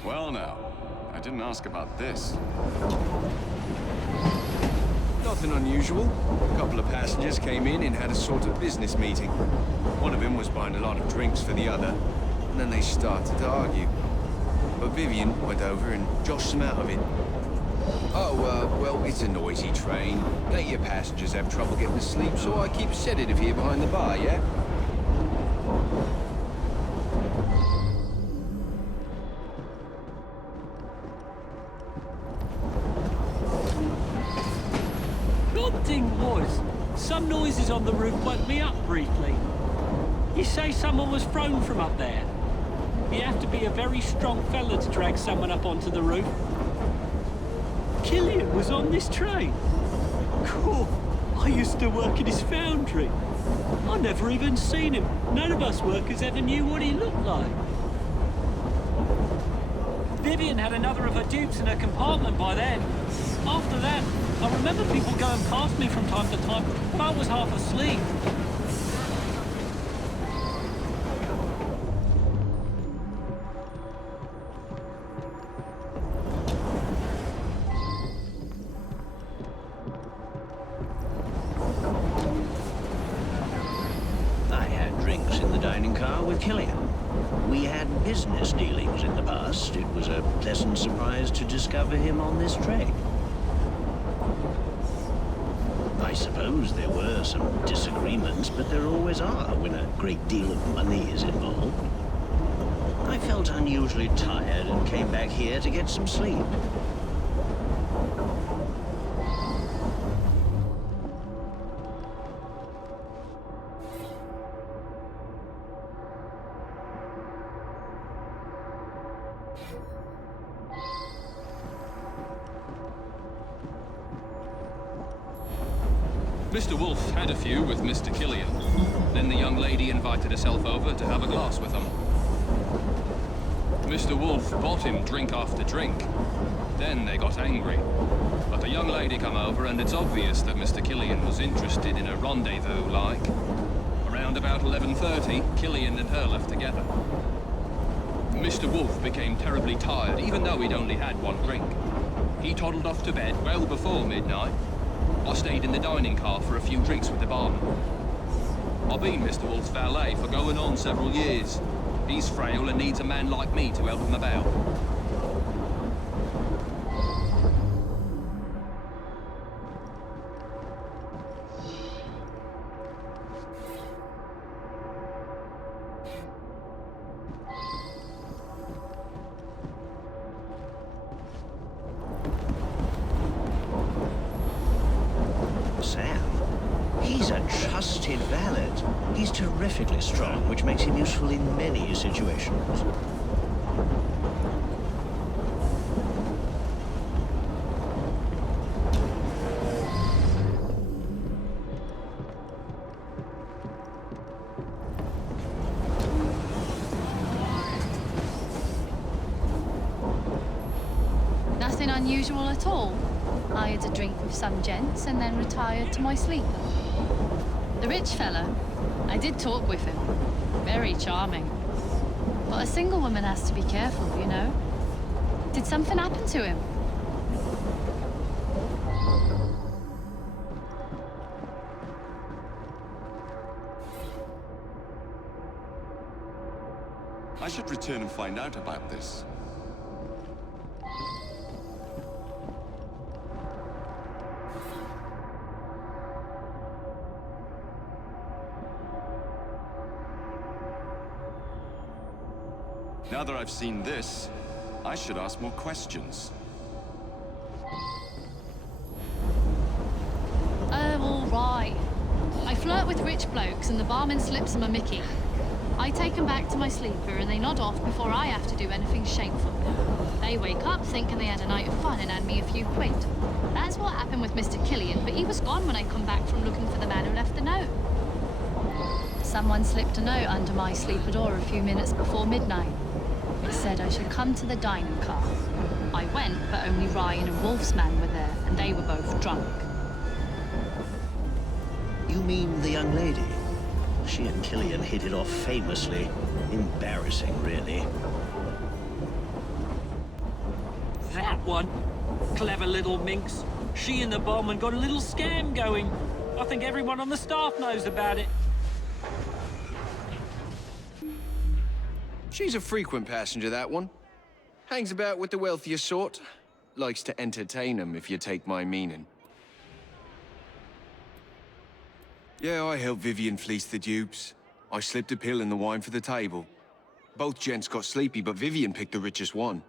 Well now, I didn't ask about this. Nothing unusual. A couple of passengers came in and had a sort of business meeting. One of them was buying a lot of drinks for the other, and then they started to argue. But Vivian went over and joshed them out of it. Oh, well, it's a noisy train. Plenty of passengers have trouble getting to sleep, so I keep a sedative here behind the bar, yeah? Odd thing was, some noises on the roof woke me up briefly. You say someone was thrown from up there? You have to be a very strong fella to drag someone up onto the roof. Killian was on this train. Cool. I used to work in his foundry. I never even seen him. None of us workers ever knew what he looked like. Vivian had another of her dupes in her compartment by then. After that, I remember people going past me from time to time, but I was half asleep. I had drinks in the dining car with Killian. We had business dealings in the past. It was a pleasant surprise to discover him on this train. I suppose there were some disagreements, but there always are when a great deal of money is involved. I felt unusually tired and came back here to get some sleep. Mr. Wolf had a few with Mr. Killian. Then the young lady invited herself over to have a glass with him. Mr. Wolf bought him drink after drink. Then they got angry. But the young lady come over, and it's obvious that Mr. Killian was interested in a rendezvous, like. Around about 11:30, Killian and her left together. Mr. Wolf became terribly tired, even though he'd only had one drink. He toddled off to bed well before midnight. I stayed in the dining car for a few drinks with the barman. I've been Mr. Wolf's valet for going on several years. He's frail and needs a man like me to help him about. He's a trusted valet. He's terrifically strong, which makes him useful in many situations. Nothing unusual at all. I had a drink with some gents and then retired to my sleep. The rich fella, I did talk with him. Very charming. But a single woman has to be careful, you know? Did something happen to him? I should return and find out about this. Now that I've seen this, I should ask more questions. Oh, all right. I flirt with rich blokes and the barman slips them a mickey. I take them back to my sleeper and they nod off before I have to do anything shameful. They wake up thinking they had a night of fun and hand me a few quid. That's what happened with Mr. Killian, but he was gone when I come back from looking for the man who left the note. Someone slipped a note under my sleeper door a few minutes before midnight. It said I should come to the dining car. I went, but only Ryan and Wolf's man were there, and they were both drunk. You mean the young lady? She and Killian hit it off famously. Embarrassing, really. one. Clever little minx. She and the barman got a little scam going. I think everyone on the staff knows about it. She's a frequent passenger, that one. Hangs about with the wealthier sort. Likes to entertain them, if you take my meaning. Yeah, I helped Vivian fleece the dupes. I slipped a pill in the wine for the table. Both gents got sleepy, but Vivian picked the richest one.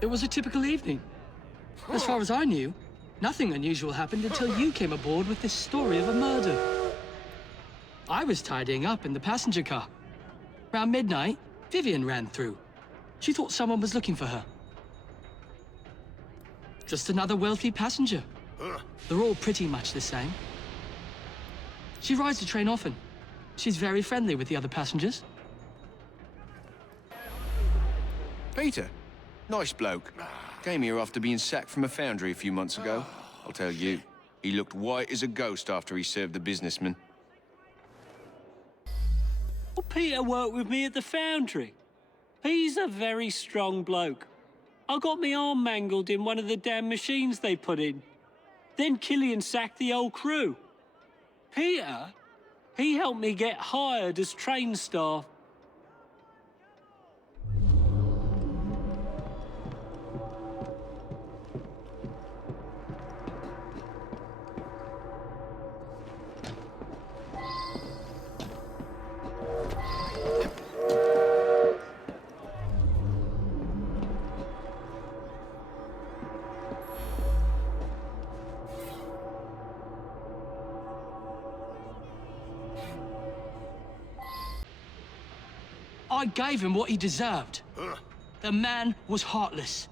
It was a typical evening. As far as I knew, nothing unusual happened until you came aboard with this story of a murder. I was tidying up in the passenger car. Around midnight, Vivian ran through. She thought someone was looking for her. Just another wealthy passenger. They're all pretty much the same. She rides the train often. She's very friendly with the other passengers. Peter. Nice bloke. Came here after being sacked from a foundry a few months ago. I'll tell you, he looked white as a ghost after he served the businessman. Well, Peter worked with me at the foundry. He's a very strong bloke. I got my arm mangled in one of the damn machines they put in. Then Killian sacked the whole crew. Peter, he helped me get hired as train staff. I gave him what he deserved. The man was heartless.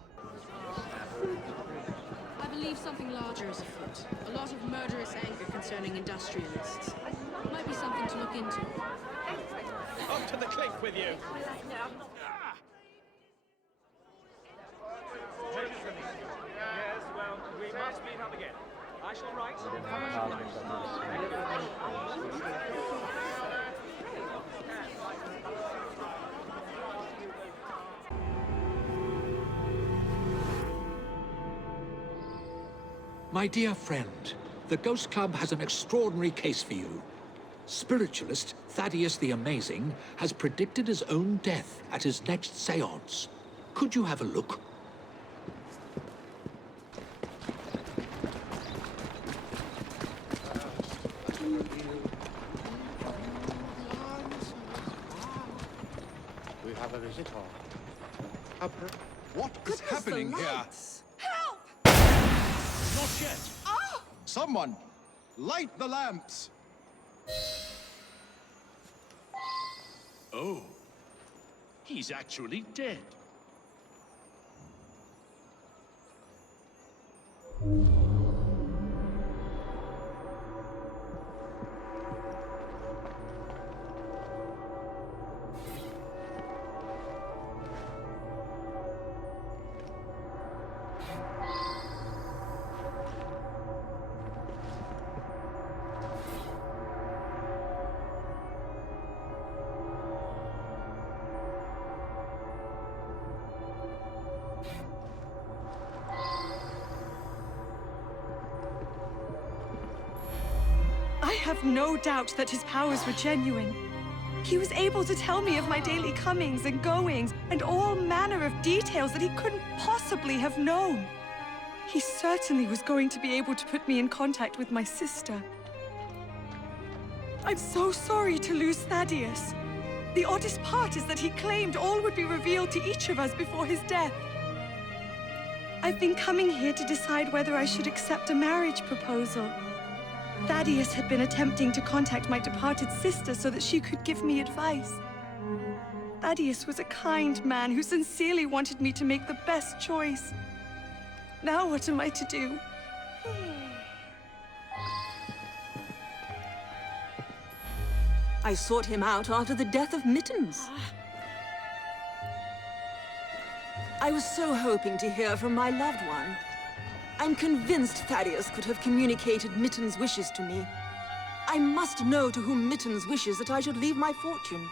I believe something larger is afoot. A lot of murderous anger concerning industrialists. Might be something to look into. Up to the clink with you! Yes, well, we must meet up again. I shall write. My dear friend, the Ghost Club has an extraordinary case for you. Spiritualist Thaddeus the Amazing has predicted his own death at his next seance. Could you have a look? We have a visitor. What is happening here? Help! Not yet. Oh! Someone, light the lamps. Oh, he's actually dead. I have no doubt that his powers were genuine. He was able to tell me of my daily comings and goings, and all manner of details that he couldn't possibly have known. He certainly was going to be able to put me in contact with my sister. I'm so sorry to lose Thaddeus. The oddest part is that he claimed all would be revealed to each of us before his death. I've been coming here to decide whether I should accept a marriage proposal. Thaddeus had been attempting to contact my departed sister so that she could give me advice. Thaddeus was a kind man who sincerely wanted me to make the best choice. Now what am I to do? I sought him out after the death of Mittens. I was so hoping to hear from my loved one. I'm convinced Thaddeus could have communicated Mitten's wishes to me. I must know to whom Mittens wishes that I should leave my fortune.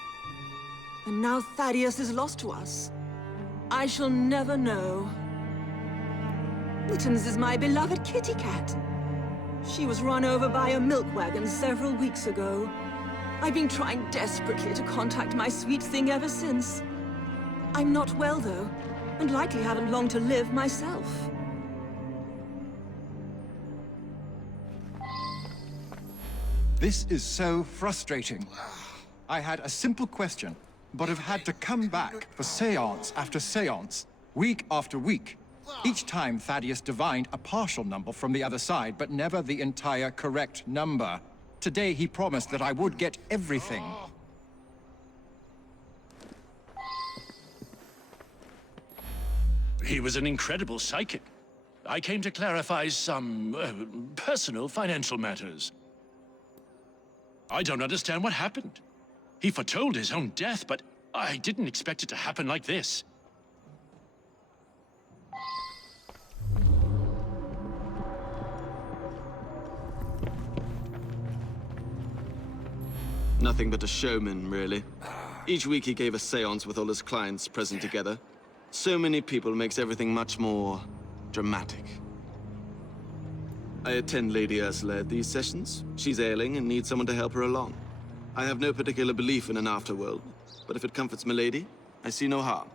And now Thaddeus is lost to us. I shall never know. Mittens is my beloved kitty cat. She was run over by a milk wagon several weeks ago. I've been trying desperately to contact my sweet thing ever since. I'm not well, though, and likely haven't long to live myself. This is so frustrating. I had a simple question, but have had to come back for séance after séance, week after week. Each time Thaddeus divined a partial number from the other side, but never the entire correct number. Today he promised that I would get everything. He was an incredible psychic. I came to clarify some personal financial matters. I don't understand what happened. He foretold his own death, but I didn't expect it to happen like this. Nothing but a showman, really. Each week he gave a séance with all his clients present together. So many people makes everything much more dramatic. I attend Lady Ursula at these sessions. She's ailing and needs someone to help her along. I have no particular belief in an afterworld, but if it comforts Milady, I see no harm.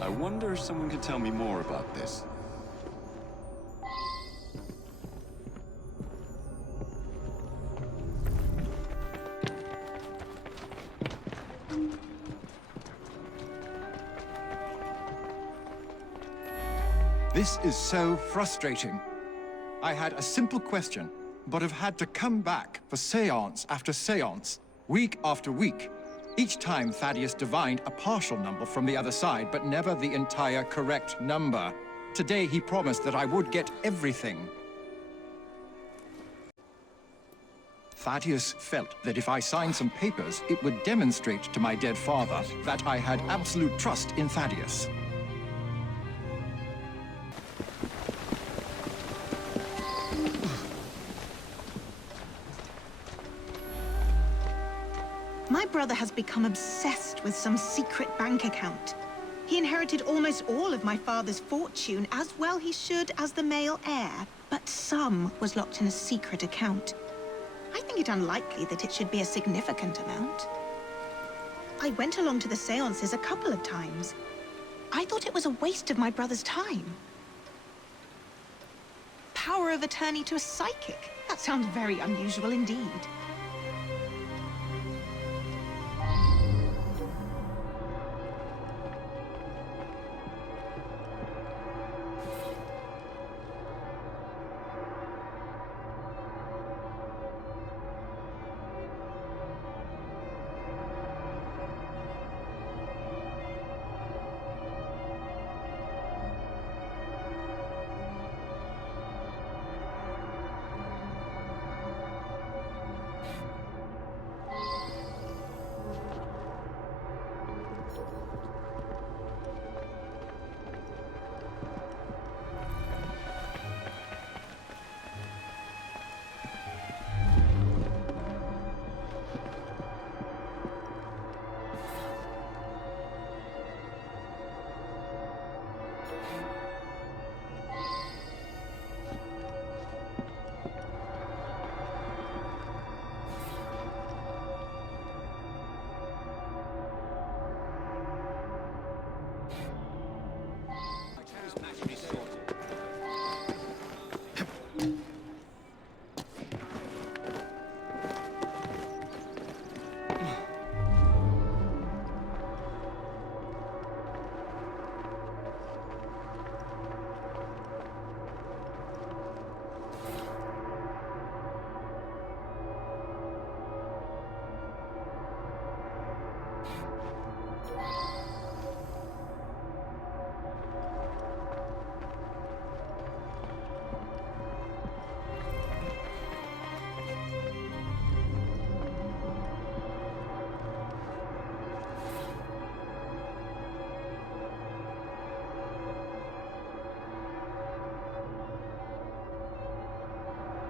I wonder if someone could tell me more about this. This is so frustrating. I had a simple question, but have had to come back for séance after séance, week after week. Each time Thaddeus divined a partial number from the other side, but never the entire correct number. Today he promised that I would get everything. Thaddeus felt that if I signed some papers, it would demonstrate to my dead father that I had absolute trust in Thaddeus. My brother has become obsessed with some secret bank account. He inherited almost all of my father's fortune, as well he should as the male heir. But some was locked in a secret account. I think it unlikely that it should be a significant amount. I went along to the seances a couple of times. I thought it was a waste of my brother's time. Power of attorney to a psychic? That sounds very unusual indeed.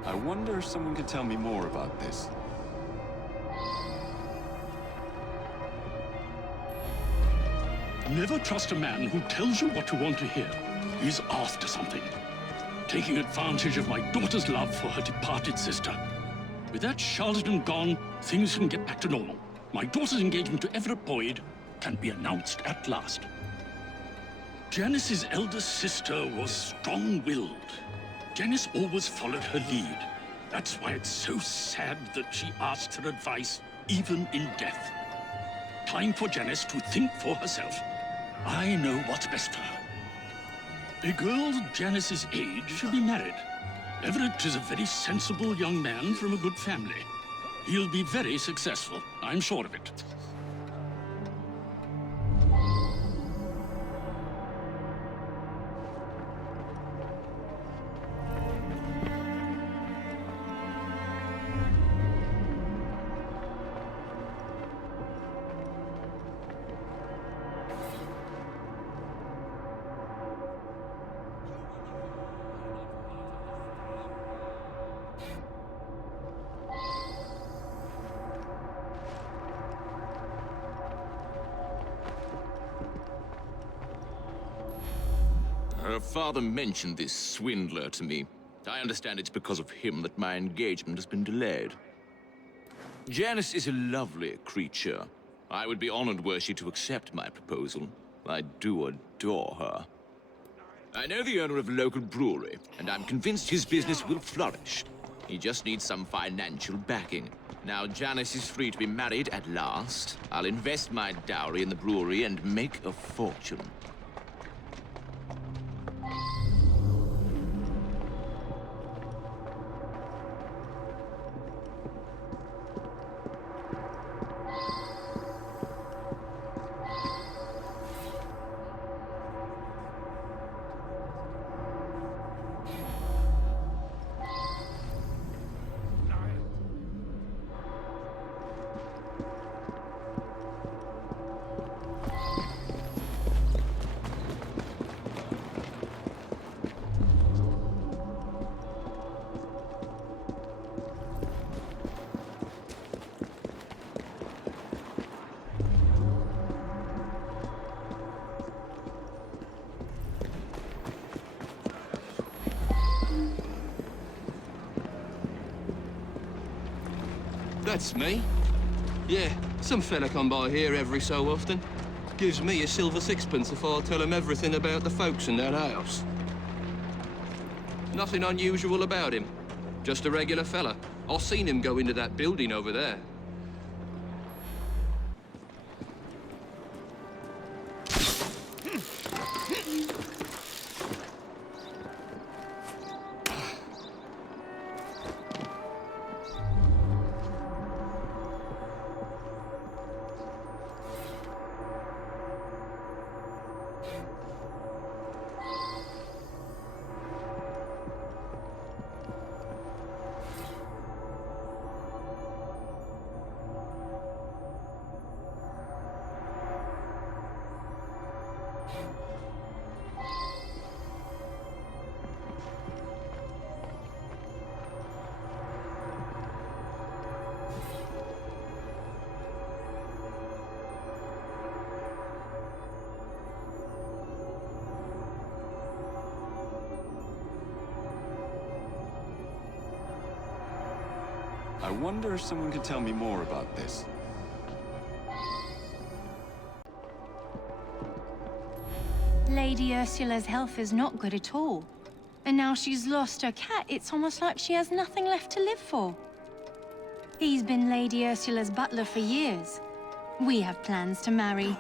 I wonder if someone could tell me more about this. Never trust a man who tells you what you want to hear. He's after something. Taking advantage of my daughter's love for her departed sister. With that charlatan gone, things can get back to normal. My daughter's engagement to Everett Boyd can be announced at last. Janice's eldest sister was strong-willed. Janice always followed her lead. That's why it's so sad that she asks her advice, even in death. Time for Janice to think for herself. I know what's best for her. A girl Janice's age should be married. Everett is a very sensible young man from a good family. He'll be very successful, I'm sure of it. Her father mentioned this swindler to me. I understand it's because of him that my engagement has been delayed. Janice is a lovely creature. I would be honored were she to accept my proposal. I do adore her. I know the owner of a local brewery, and I'm convinced his business will flourish. He just needs some financial backing. Now Janice is free to be married at last. I'll invest my dowry in the brewery and make a fortune. That's me. Yeah, some fella come by here every so often. Gives me a silver sixpence if I tell him everything about the folks in that house. Nothing unusual about him. Just a regular fella. I've seen him go into that building over there. I wonder if someone could tell me more about this. Lady Ursula's health is not good at all. And now she's lost her cat, it's almost like she has nothing left to live for. He's been Lady Ursula's butler for years. We have plans to marry.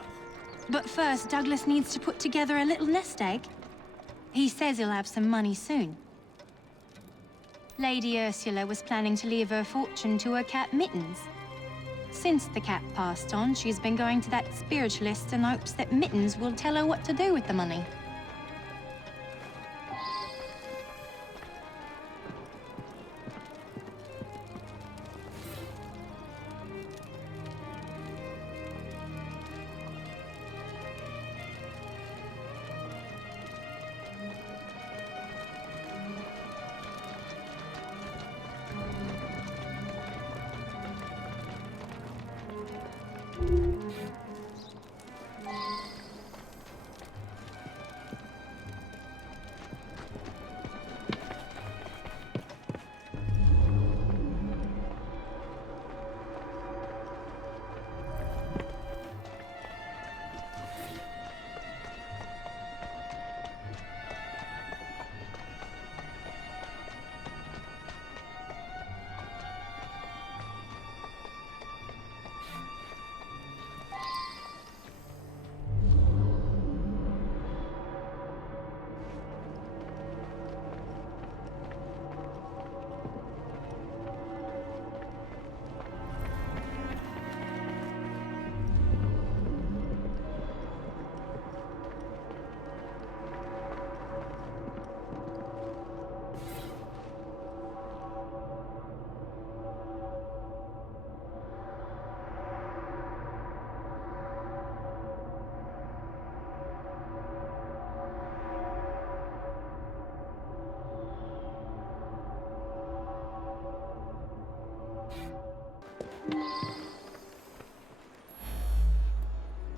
But first, Douglas needs to put together a little nest egg. He says he'll have some money soon. Lady Ursula was planning to leave her fortune to her cat Mittens. Since the cat passed on, she's been going to that spiritualist in hopes that Mittens will tell her what to do with the money.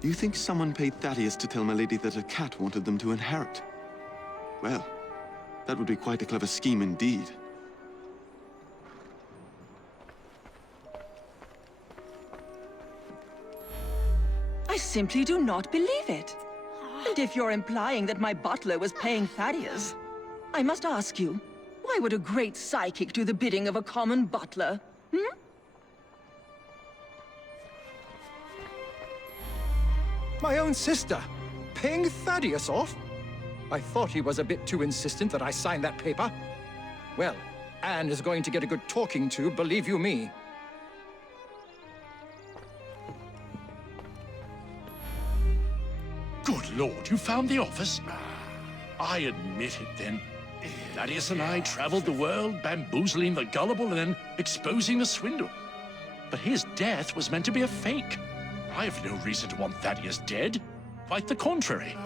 You think someone paid Thaddeus to tell my lady that a cat wanted them to inherit? Well, that would be quite a clever scheme indeed. I simply do not believe it. And if you're implying that my butler was paying Thaddeus, I must ask you, why would a great psychic do the bidding of a common butler? Hmm? My own sister, paying Thaddeus off? I thought he was a bit too insistent that I sign that paper. Well, Anne is going to get a good talking to, believe you me. Good Lord, you found the office? I admit it then. Thaddeus and I traveled the world, bamboozling the gullible and then exposing the swindle. But his death was meant to be a fake. I have no reason to want Thaddeus dead. Quite the contrary.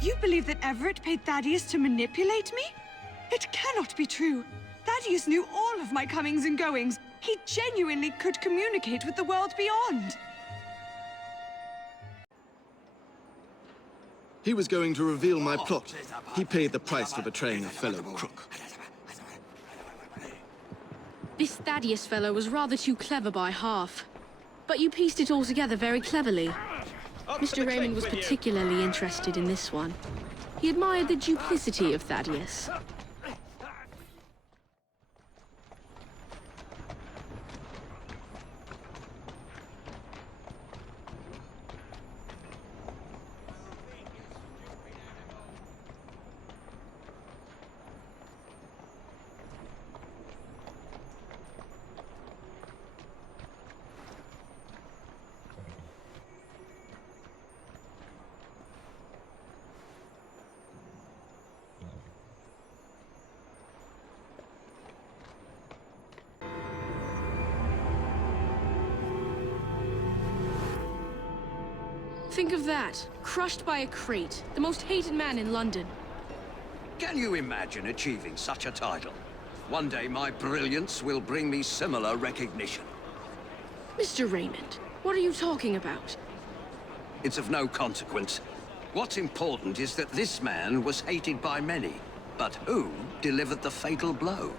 You believe that Everett paid Thaddeus to manipulate me? It cannot be true. Thaddeus knew all of my comings and goings. He genuinely could communicate with the world beyond. He was going to reveal my plot. He paid the price for betraying a fellow crook. This Thaddeus fellow was rather too clever by half. But you pieced it all together very cleverly. Mr. Raymond was particularly interested in this one. He admired the duplicity of Thaddeus. Think of that. Crushed by a crate. The most hated man in London. Can you imagine achieving such a title? One day my brilliance will bring me similar recognition. Mr. Raymond, what are you talking about? It's of no consequence. What's important is that this man was hated by many. But who delivered the fatal blow?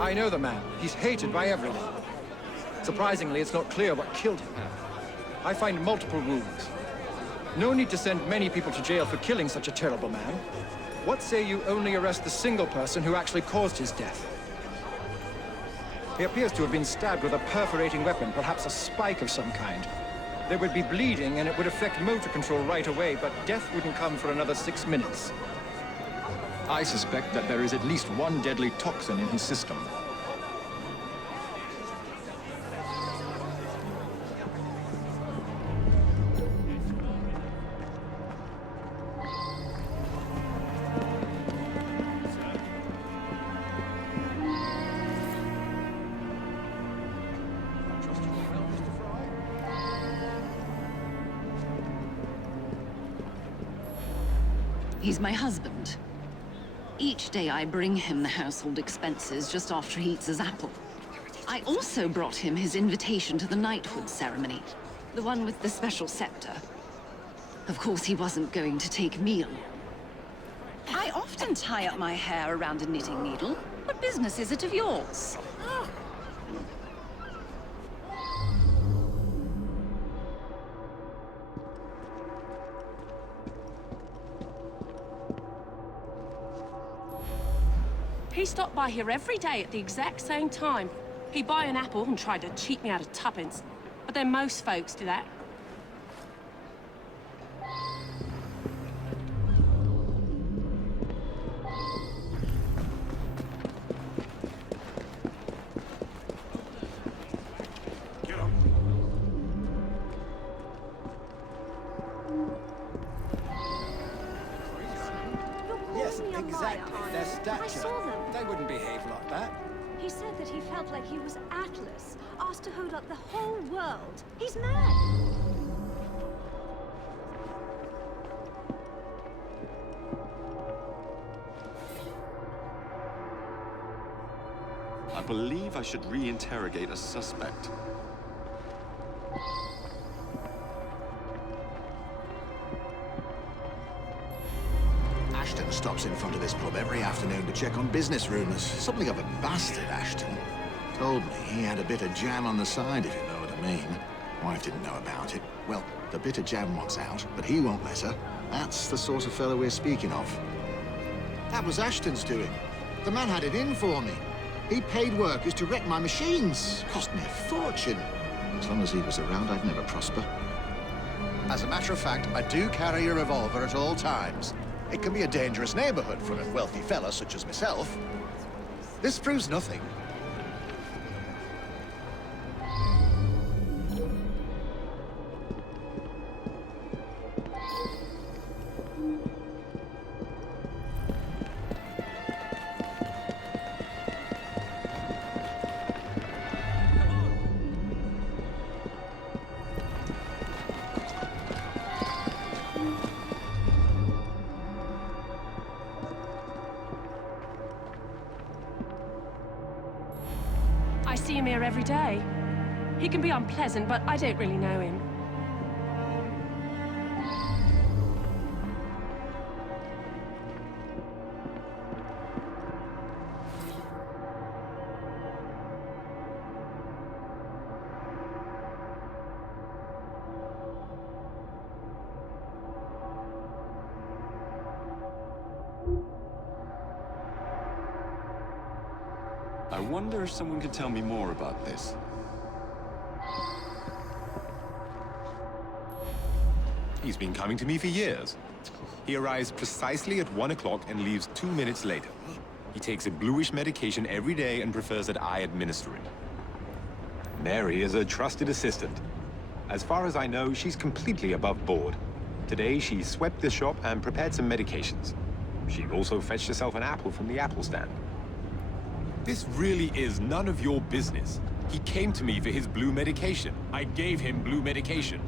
I know the man. He's hated by everyone. Surprisingly, it's not clear what killed him. I find multiple wounds. No need to send many people to jail for killing such a terrible man. What say you only arrest the single person who actually caused his death? He appears to have been stabbed with a perforating weapon, perhaps a spike of some kind. There would be bleeding and it would affect motor control right away, but death wouldn't come for another 6 minutes. I suspect that there is at least one deadly toxin in his system. He's my husband. Each day I bring him the household expenses just after he eats his apple. I also brought him his invitation to the knighthood ceremony, the one with the special scepter. Of course, he wasn't going to take me along. I often tie up my hair around a knitting needle. What business is it of yours? He stopped by here every day at the exact same time. He'd buy an apple and tried to cheat me out of tuppence. But then most folks do that. Yes, exactly. Their stature. I saw them. They wouldn't behave like that. He said that he felt like he was Atlas, asked to hold up the whole world. He's mad. I believe I should re-interrogate a suspect. Ashton stops in front of this pub every afternoon to check on business rumours. Something of a bastard, Ashton. Told me he had a bit of jam on the side, if you know what I mean. Wife didn't know about it. Well, the bit of jam wants out, but he won't let her. That's the sort of fellow we're speaking of. That was Ashton's doing. The man had it in for me. He paid workers to wreck my machines. Cost me a fortune. As long as he was around, I'd never prosper. As a matter of fact, I do carry a revolver at all times. It can be a dangerous neighborhood for a wealthy fella such as myself. This proves nothing. I see him here every day. He can be unpleasant, but I don't really know him. I wonder if someone could tell me more about this. He's been coming to me for years. He arrives precisely at 1 o'clock and leaves 2 minutes later. He takes a bluish medication every day and prefers that I administer it. Mary is a trusted assistant. As far as I know, she's completely above board. Today, she swept the shop and prepared some medications. She also fetched herself an apple from the apple stand. This really is none of your business. He came to me for his blue medication. I gave him blue medication.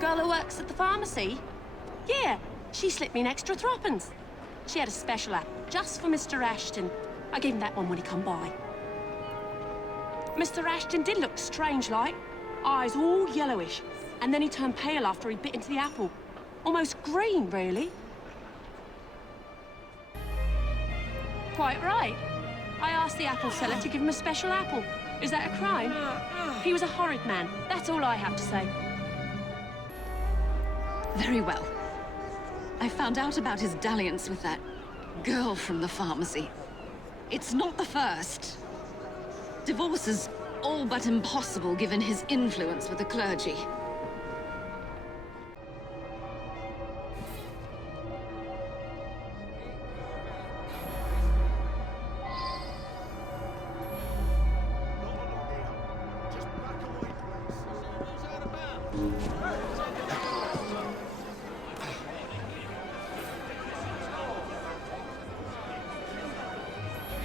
Girl who works at the pharmacy? Yeah, she slipped me an extra threepence. She had a special app just for Mr. Ashton. I gave him that one when he come by. Mr. Ashton did look strange-like. Eyes all yellowish. And then he turned pale after he bit into the apple. Almost green, really. Quite right. I asked the apple seller to give him a special apple. Is that a crime? He was a horrid man. That's all I have to say. Very well. I found out about his dalliance with that girl from the pharmacy. It's not the first. Divorce is all but impossible given his influence with the clergy.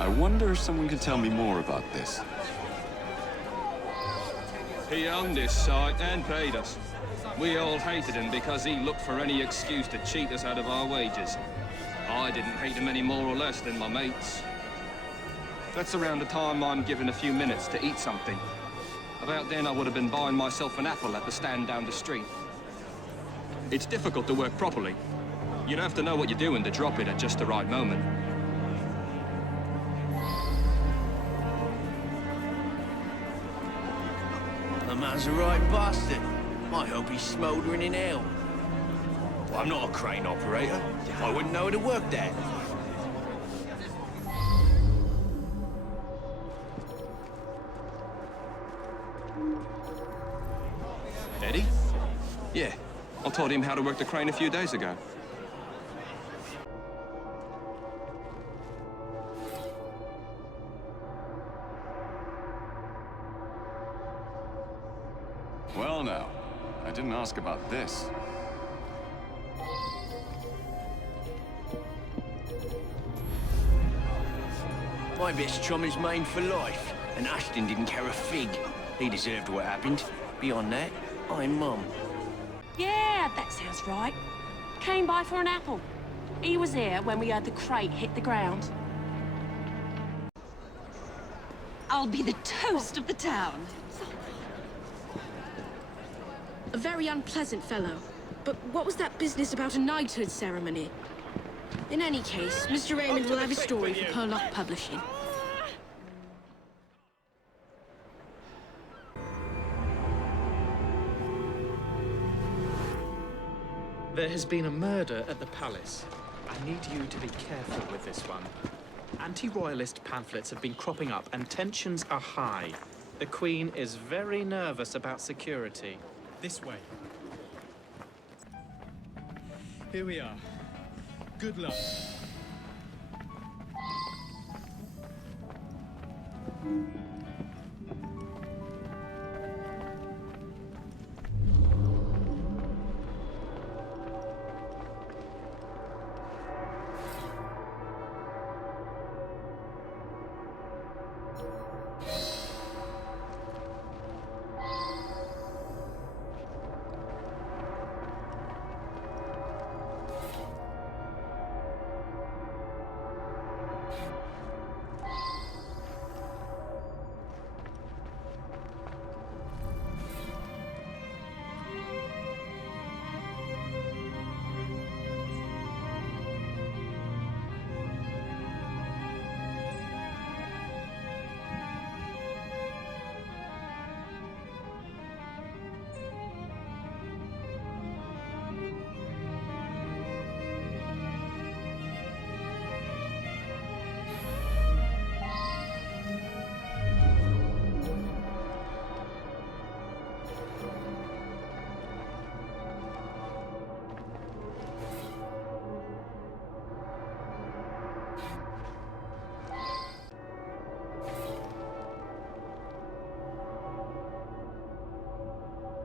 I wonder if someone could tell me more about this. He owned this site and paid us. We all hated him because he looked for any excuse to cheat us out of our wages. I didn't hate him any more or less than my mates. That's around the time I'm given a few minutes to eat something. About then I would have been buying myself an apple at the stand down the street. It's difficult to work properly. You'd have to know what you're doing to drop it at just the right moment. The man's a right bastard. I hope he's smouldering in hell. Well, I'm not a crane operator. I wouldn't know how to work that. Eddie? Yeah, I taught him how to work the crane a few days ago. Well now, I didn't ask about this. My best chum is maimed for life, and Ashton didn't care a fig. He deserved what happened. Beyond that, I'm mum. Yeah, that sounds right. Came by for an apple. He was here when we heard the crate hit the ground. I'll be the toast of the town. A very unpleasant fellow. But what was that business about a knighthood ceremony? In any case, Mr. Raymond will have a story for Perlock Publishing. There has been a murder at the palace. I need you to be careful with this one. Anti-royalist pamphlets have been cropping up and tensions are high. The Queen is very nervous about security. This way. Here we are. Good luck.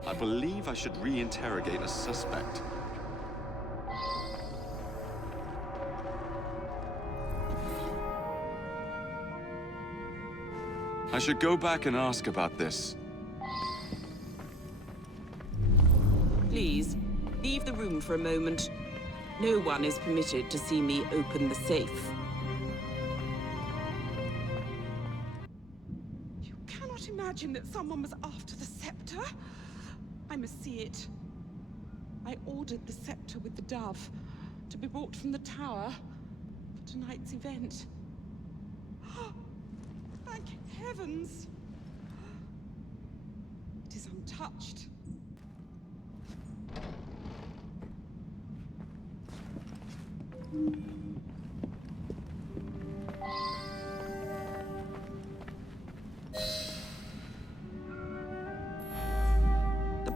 I believe I should re-interrogate a suspect. I should go back and ask about this. Please, leave the room for a moment. No one is permitted to see me open the safe. You cannot imagine that someone was after the scepter. I must see it. I ordered the scepter with the dove to be brought from the tower for tonight's event. Thank heavens! It is untouched.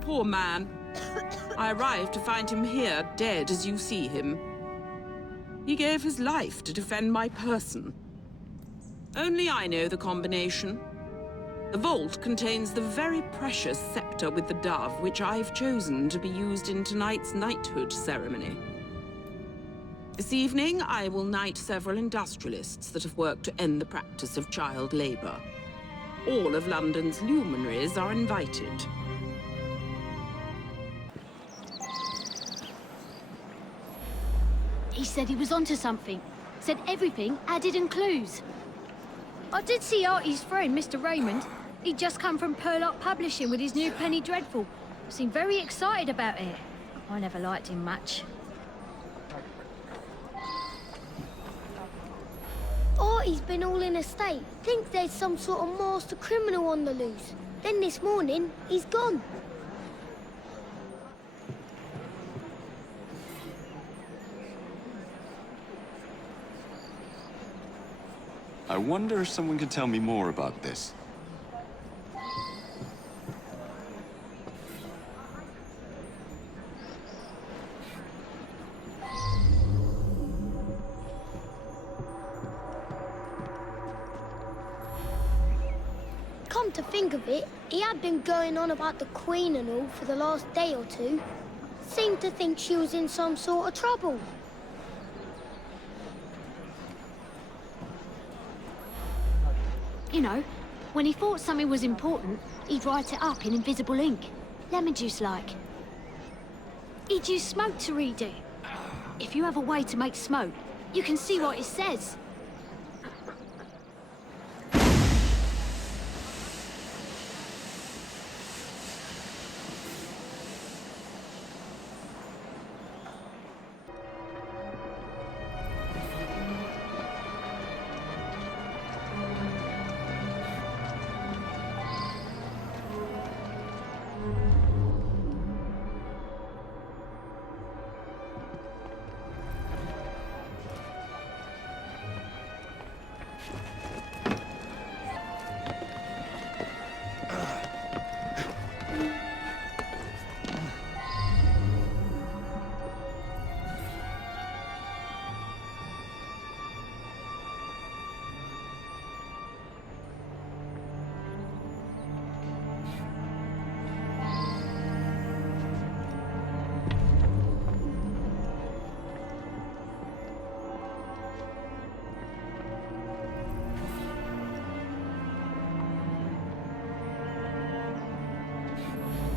poor man. I arrived to find him here, dead as you see him. He gave his life to defend my person. Only I know the combination. The vault contains the very precious scepter with the dove, which I've chosen to be used in tonight's knighthood ceremony. This evening, I will knight several industrialists that have worked to end the practice of child labor. All of London's luminaries are invited. He said he was onto something. Said everything added in clues. I did see Artie's friend, Mr. Raymond. He'd just come from Purlock Publishing with his new Penny Dreadful. Seemed very excited about it. I never liked him much. Artie's been all in a state. Think there's some sort of master criminal on the loose. Then this morning, he's gone. I wonder if someone can tell me more about this. Come to think of it, he had been going on about the Queen and all for the last day or two. Seemed to think she was in some sort of trouble. You know, when he thought something was important, he'd write it up in invisible ink. Lemon juice like. He'd use smoke to read it. If you have a way to make smoke, you can see what it says.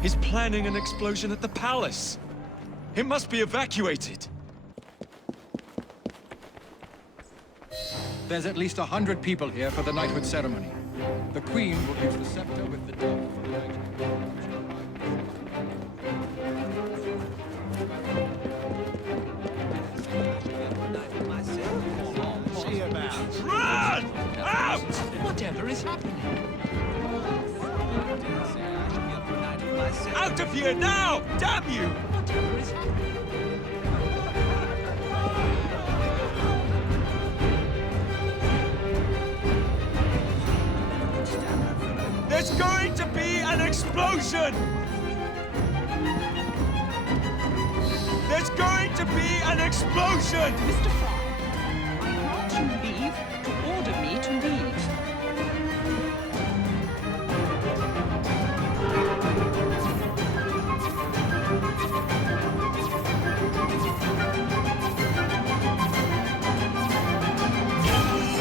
He's planning an explosion at the palace. It must be evacuated. There's at least 100 people here for the knighthood ceremony. The Queen will use the scepter with the dove for the knighthood. Run! Out! Whatever is happening? Out of here now! Damn you! Whatever is happening? There's going to be an explosion! There's going to be an explosion! Mr. Fry, I grant you leave to order me to leave.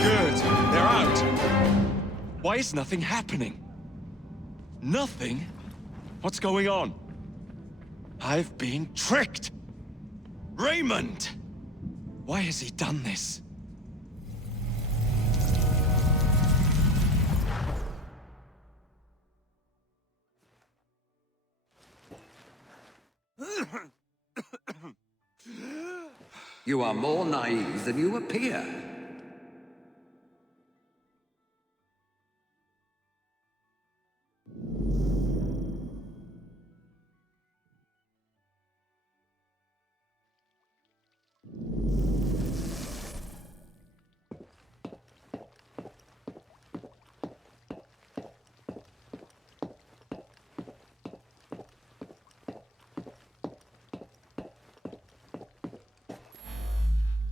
Good. They're out. Why is nothing happening? Nothing? What's going on? I've been tricked! Raymond! Why has he done this? You are more naive than you appear.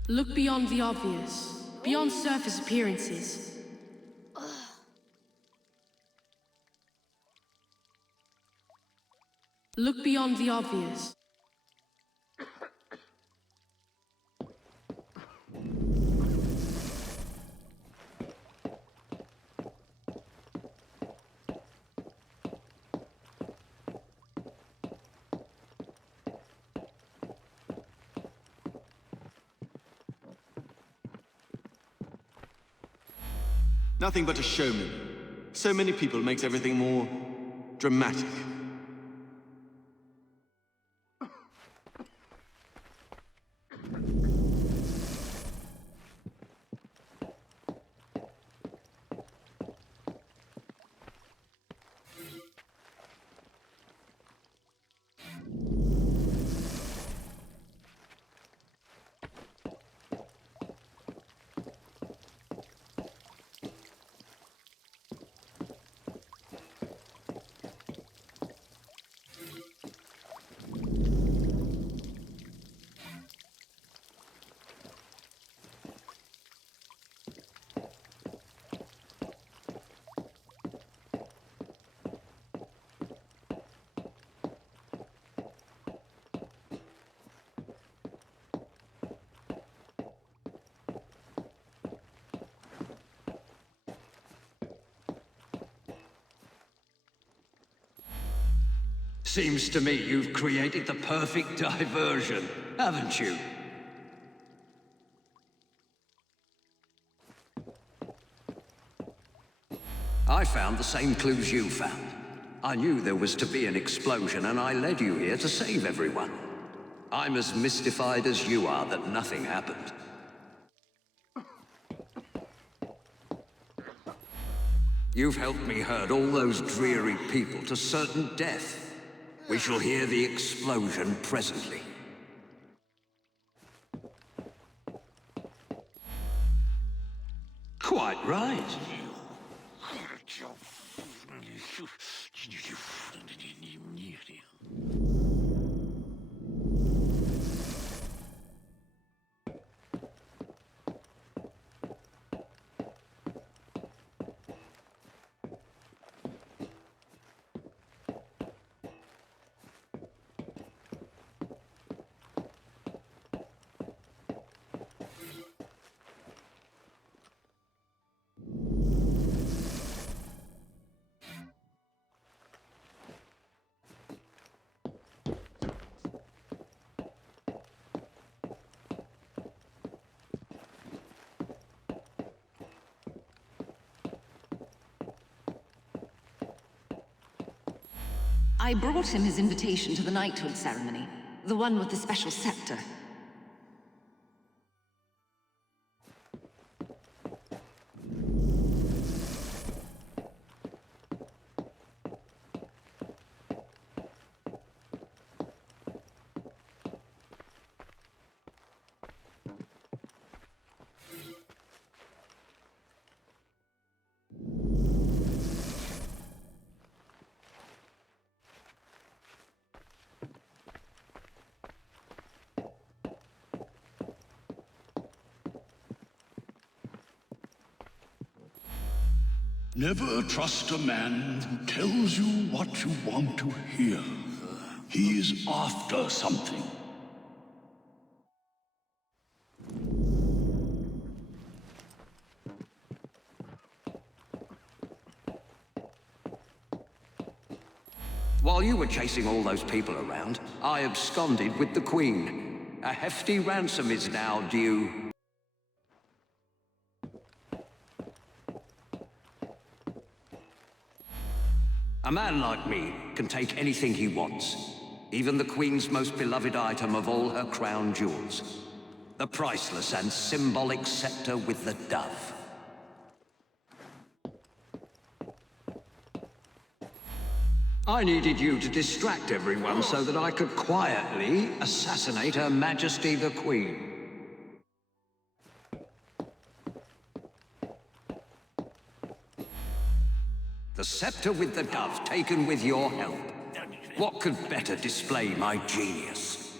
Look beyond the obvious, beyond surface appearances. Look beyond the obvious. Nothing but a showman. So many people makes everything more dramatic. Seems to me you've created the perfect diversion, haven't you? I found the same clues you found. I knew there was to be an explosion, and I led you here to save everyone. I'm as mystified as you are that nothing happened. You've helped me herd all those dreary people to certain death. We shall hear the explosion presently. Quite right. I brought him his invitation to the knighthood ceremony, the one with the special scepter. Never trust a man who tells you what you want to hear. He's after something. While you were chasing all those people around, I absconded with the Queen. A hefty ransom is now due. A man like me can take anything he wants, even the Queen's most beloved item of all her crown jewels, the priceless and symbolic scepter with the dove. I needed you to distract everyone so that I could quietly assassinate Her Majesty the Queen. The scepter with the dove taken with your help. What could better display my genius?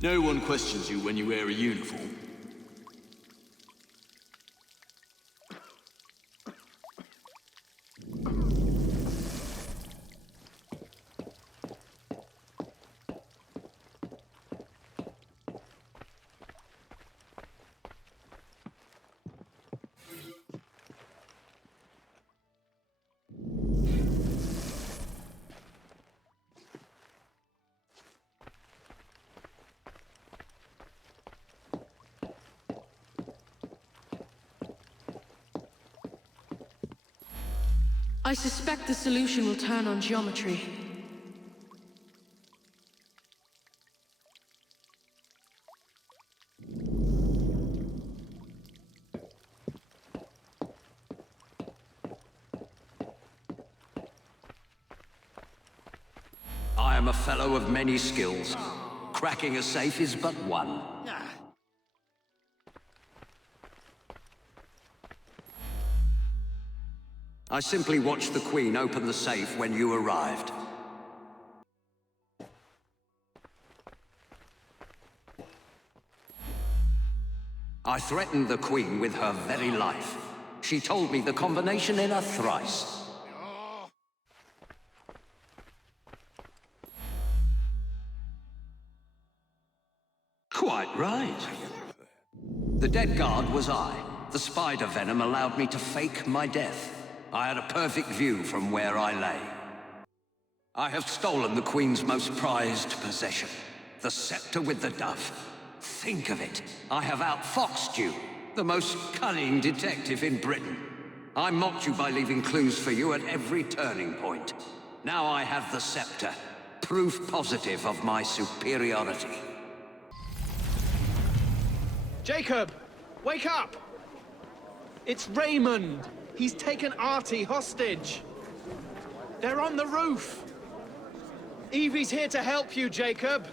No one questions you when you wear a uniform. I suspect the solution will turn on geometry. I am a fellow of many skills. Cracking a safe is but one. I simply watched the Queen open the safe when you arrived. I threatened the Queen with her very life. She told me the combination in a thrice. Quite right. The dead guard was I. The spider venom allowed me to fake my death. I had a perfect view from where I lay. I have stolen the Queen's most prized possession, the scepter with the dove. Think of it. I have outfoxed you, the most cunning detective in Britain. I mocked you by leaving clues for you at every turning point. Now I have the scepter, proof positive of my superiority. Jacob! Wake up! It's Raymond! He's taken Artie hostage. They're on the roof. Evie's here to help you, Jacob.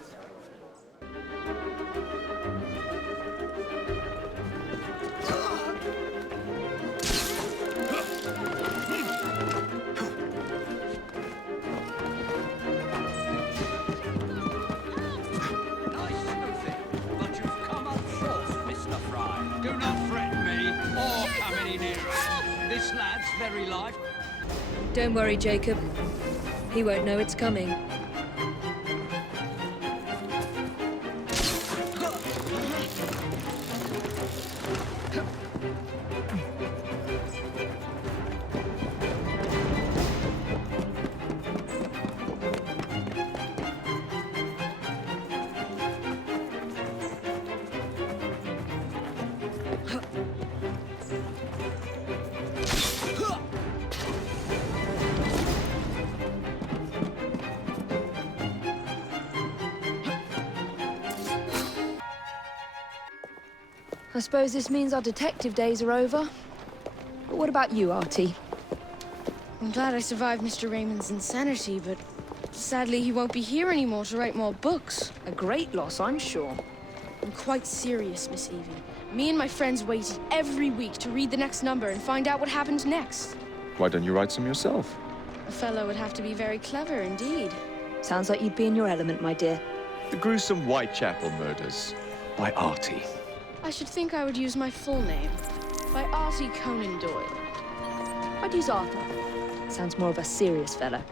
This lad's very life. Don't worry, Jacob. He won't know it's coming. I suppose this means our detective days are over. But what about you, Artie? I'm glad I survived Mr. Raymond's insanity, but sadly he won't be here anymore to write more books. A great loss, I'm sure. I'm quite serious, Miss Evie. Me and my friends waited every week to read the next number and find out what happened next. Why don't you write some yourself? A fellow would have to be very clever indeed. Sounds like you'd be in your element, my dear. The gruesome Whitechapel murders by Artie. I should think I would use my full name. By Artie Conan Doyle. I'd use Arthur. Sounds more of a serious fella.